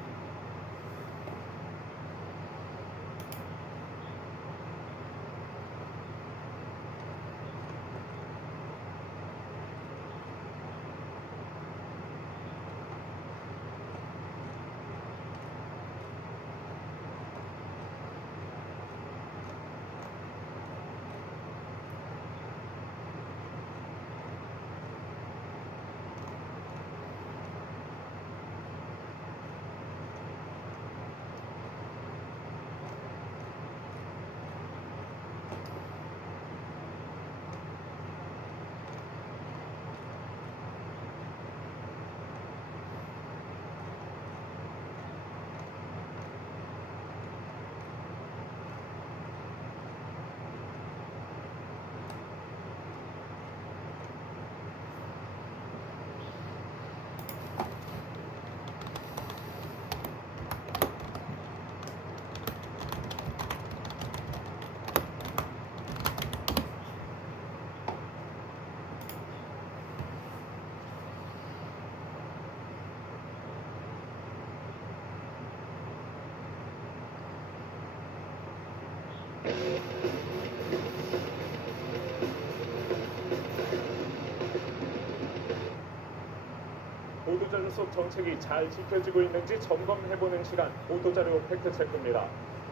보도자료 속 정책이 잘 지켜지고 있는지 점검해보는 시간, 보도자료 팩트체크입니다.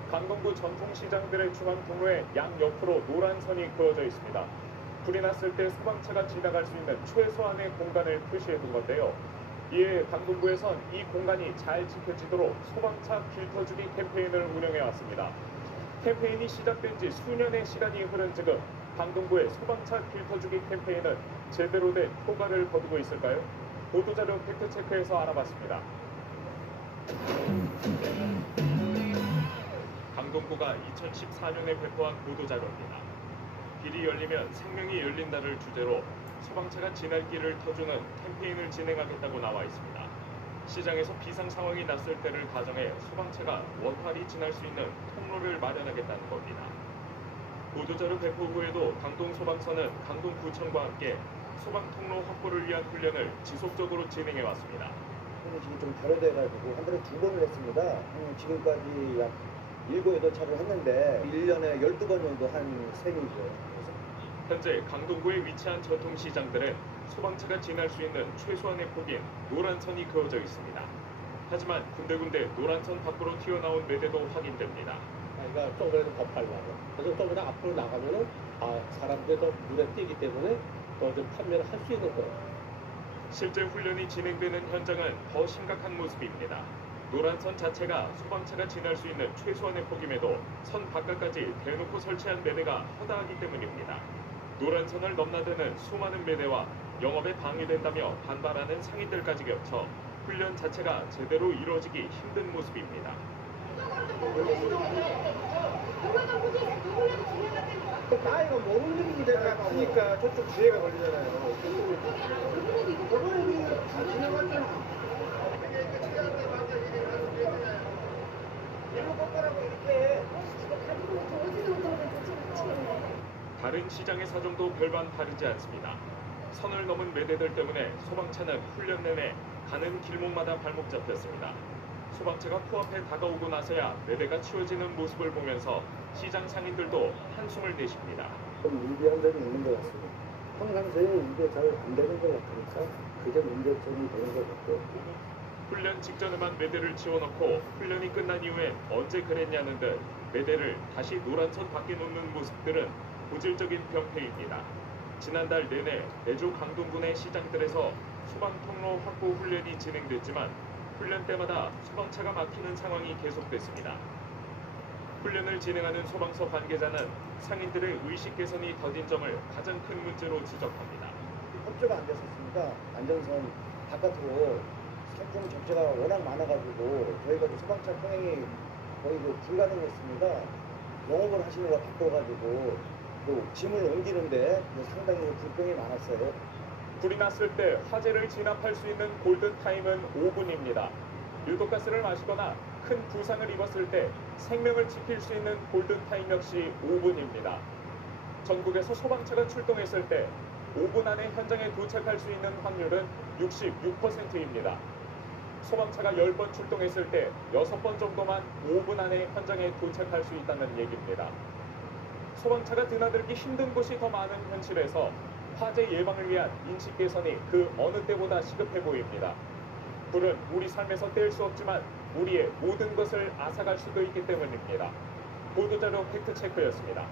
강동구 전통시장들의 중앙 통로에 양옆으로 노란 선이 그어져 있습니다. 불이 났을 때 소방차가 지나갈 수 있는 최소한의 공간을 표시해둔 건데요. 이에 강동구에선 이 공간이 잘 지켜지도록 소방차 길터주기 캠페인을 운영해왔습니다. 캠페인이 시작된 지 수년의 시간이 흐른 지금 강동구의 소방차 길터주기 캠페인은 제대로 된 효과를 거두고 있을까요? 보도자료 팩트체크에서 알아봤습니다. 강동구가 2014년에 배포한 보도자료입니다. 길이 열리면 생명이 열린다를 주제로 소방차가 지날 길을 터주는 캠페인을 진행하겠다고 나와 있습니다. 시장에서 비상 상황이 났을 때를 가정해 소방차가 원활히 지날 수 있는 통로를 마련하겠다는 겁니다. 보도자료 배포 후에도 강동소방서는 강동구청과 함께 소방 통로 확보를 위한 훈련을 지속적으로 진행해 왔습니다. 지금 좀 결여돼가지고 한 달에 2번을 했습니다. 지금까지 약 7, 8차를 했는데 1년에 12번 정도 한 셈이죠. 현재 강동구에 위치한 전통시장들은 소방차가 지날 수 있는 최소한의 폭인 노란 선이 그어져 있습니다. 하지만 군데군데 노란 선 밖으로 튀어나온 매대도 확인됩니다. 그러니까 조금이라도 더 빨라요. 그래서 조금 앞으로 나가면은 사람들이 더 눈에 띄기 때문에 더 좀 판매를 할 수 있는 거예요. 실제 훈련이 진행되는 현장은 더 심각한 모습입니다. 노란 선 자체가 소방차가 지날 수 있는 최소한의 폭임에도 선 바깥까지 대놓고 설치한 매대가 허다하기 때문입니다. 노란 선을 넘나드는 수많은 매대와 영업에 방해된다며 반발하는 상인들까지 겹쳐 훈련 자체가 제대로 이루어지기 힘든 모습입니다. 나이가 모르는 문제가 크니까 저쪽 지혜가 걸리잖아요. 다 지나갔잖아. 다른 시장의 사정도 별반 다르지 않습니다. 선을 넘은 매대들 때문에 소방차는 훈련 내내 가는 길목마다 발목 잡혔습니다. 소방차가 코앞에 다가오고 나서야 매대가 치워지는 모습을 보면서 시장 상인들도 한숨을 내쉽니다. 좀 문제한 점이 있는 것 같습니다. 평상시에 이게 잘 안 되는 것 같으니까 그게 문제점이 되는 것 같고. 훈련 직전에만 매대를 치워놓고 훈련이 끝난 이후엔 언제 그랬냐는 듯 매대를 다시 노란선 밖에 놓는 모습들은 고질적인 병폐입니다. 지난달 내내 내주 강동구 내 시장들에서 소방통로 확보 훈련이 진행됐지만 훈련 때마다 소방차가 막히는 상황이 계속됐습니다. 훈련을 진행하는 소방서 관계자는 상인들의 의식 개선이 더딘 점을 가장 큰 문제로 지적합니다. 협조가 안 됐었습니다. 안전선 바깥으로 상품 적재가 워낙 많아가지고 저희가 소방차 통행이 거의 불가능했습니다. 영업을 하시는 거 바꿔가지고 또 짐을 옮기는데 상당히 불평이 많았어요. 불이 났을 때 화재를 진압할 수 있는 골든타임은 5분입니다. 유독가스를 마시거나 큰 부상을 입었을 때 생명을 지킬 수 있는 골든타임 역시 5분입니다. 전국에서 소방차가 출동했을 때 5분 안에 현장에 도착할 수 있는 확률은 66%입니다. 소방차가 10번 출동했을 때 6번 정도만 5분 안에 현장에 도착할 수 있다는 얘기입니다. 소방차가 드나들기 힘든 곳이 더 많은 현실에서 화재 예방을 위한 인식 개선이 그 어느 때보다 시급해 보입니다. 불은 우리 삶에서 뗄 수 없지만 우리의 모든 것을 앗아갈 수도 있기 때문입니다. 보도자료 팩트체크였습니다.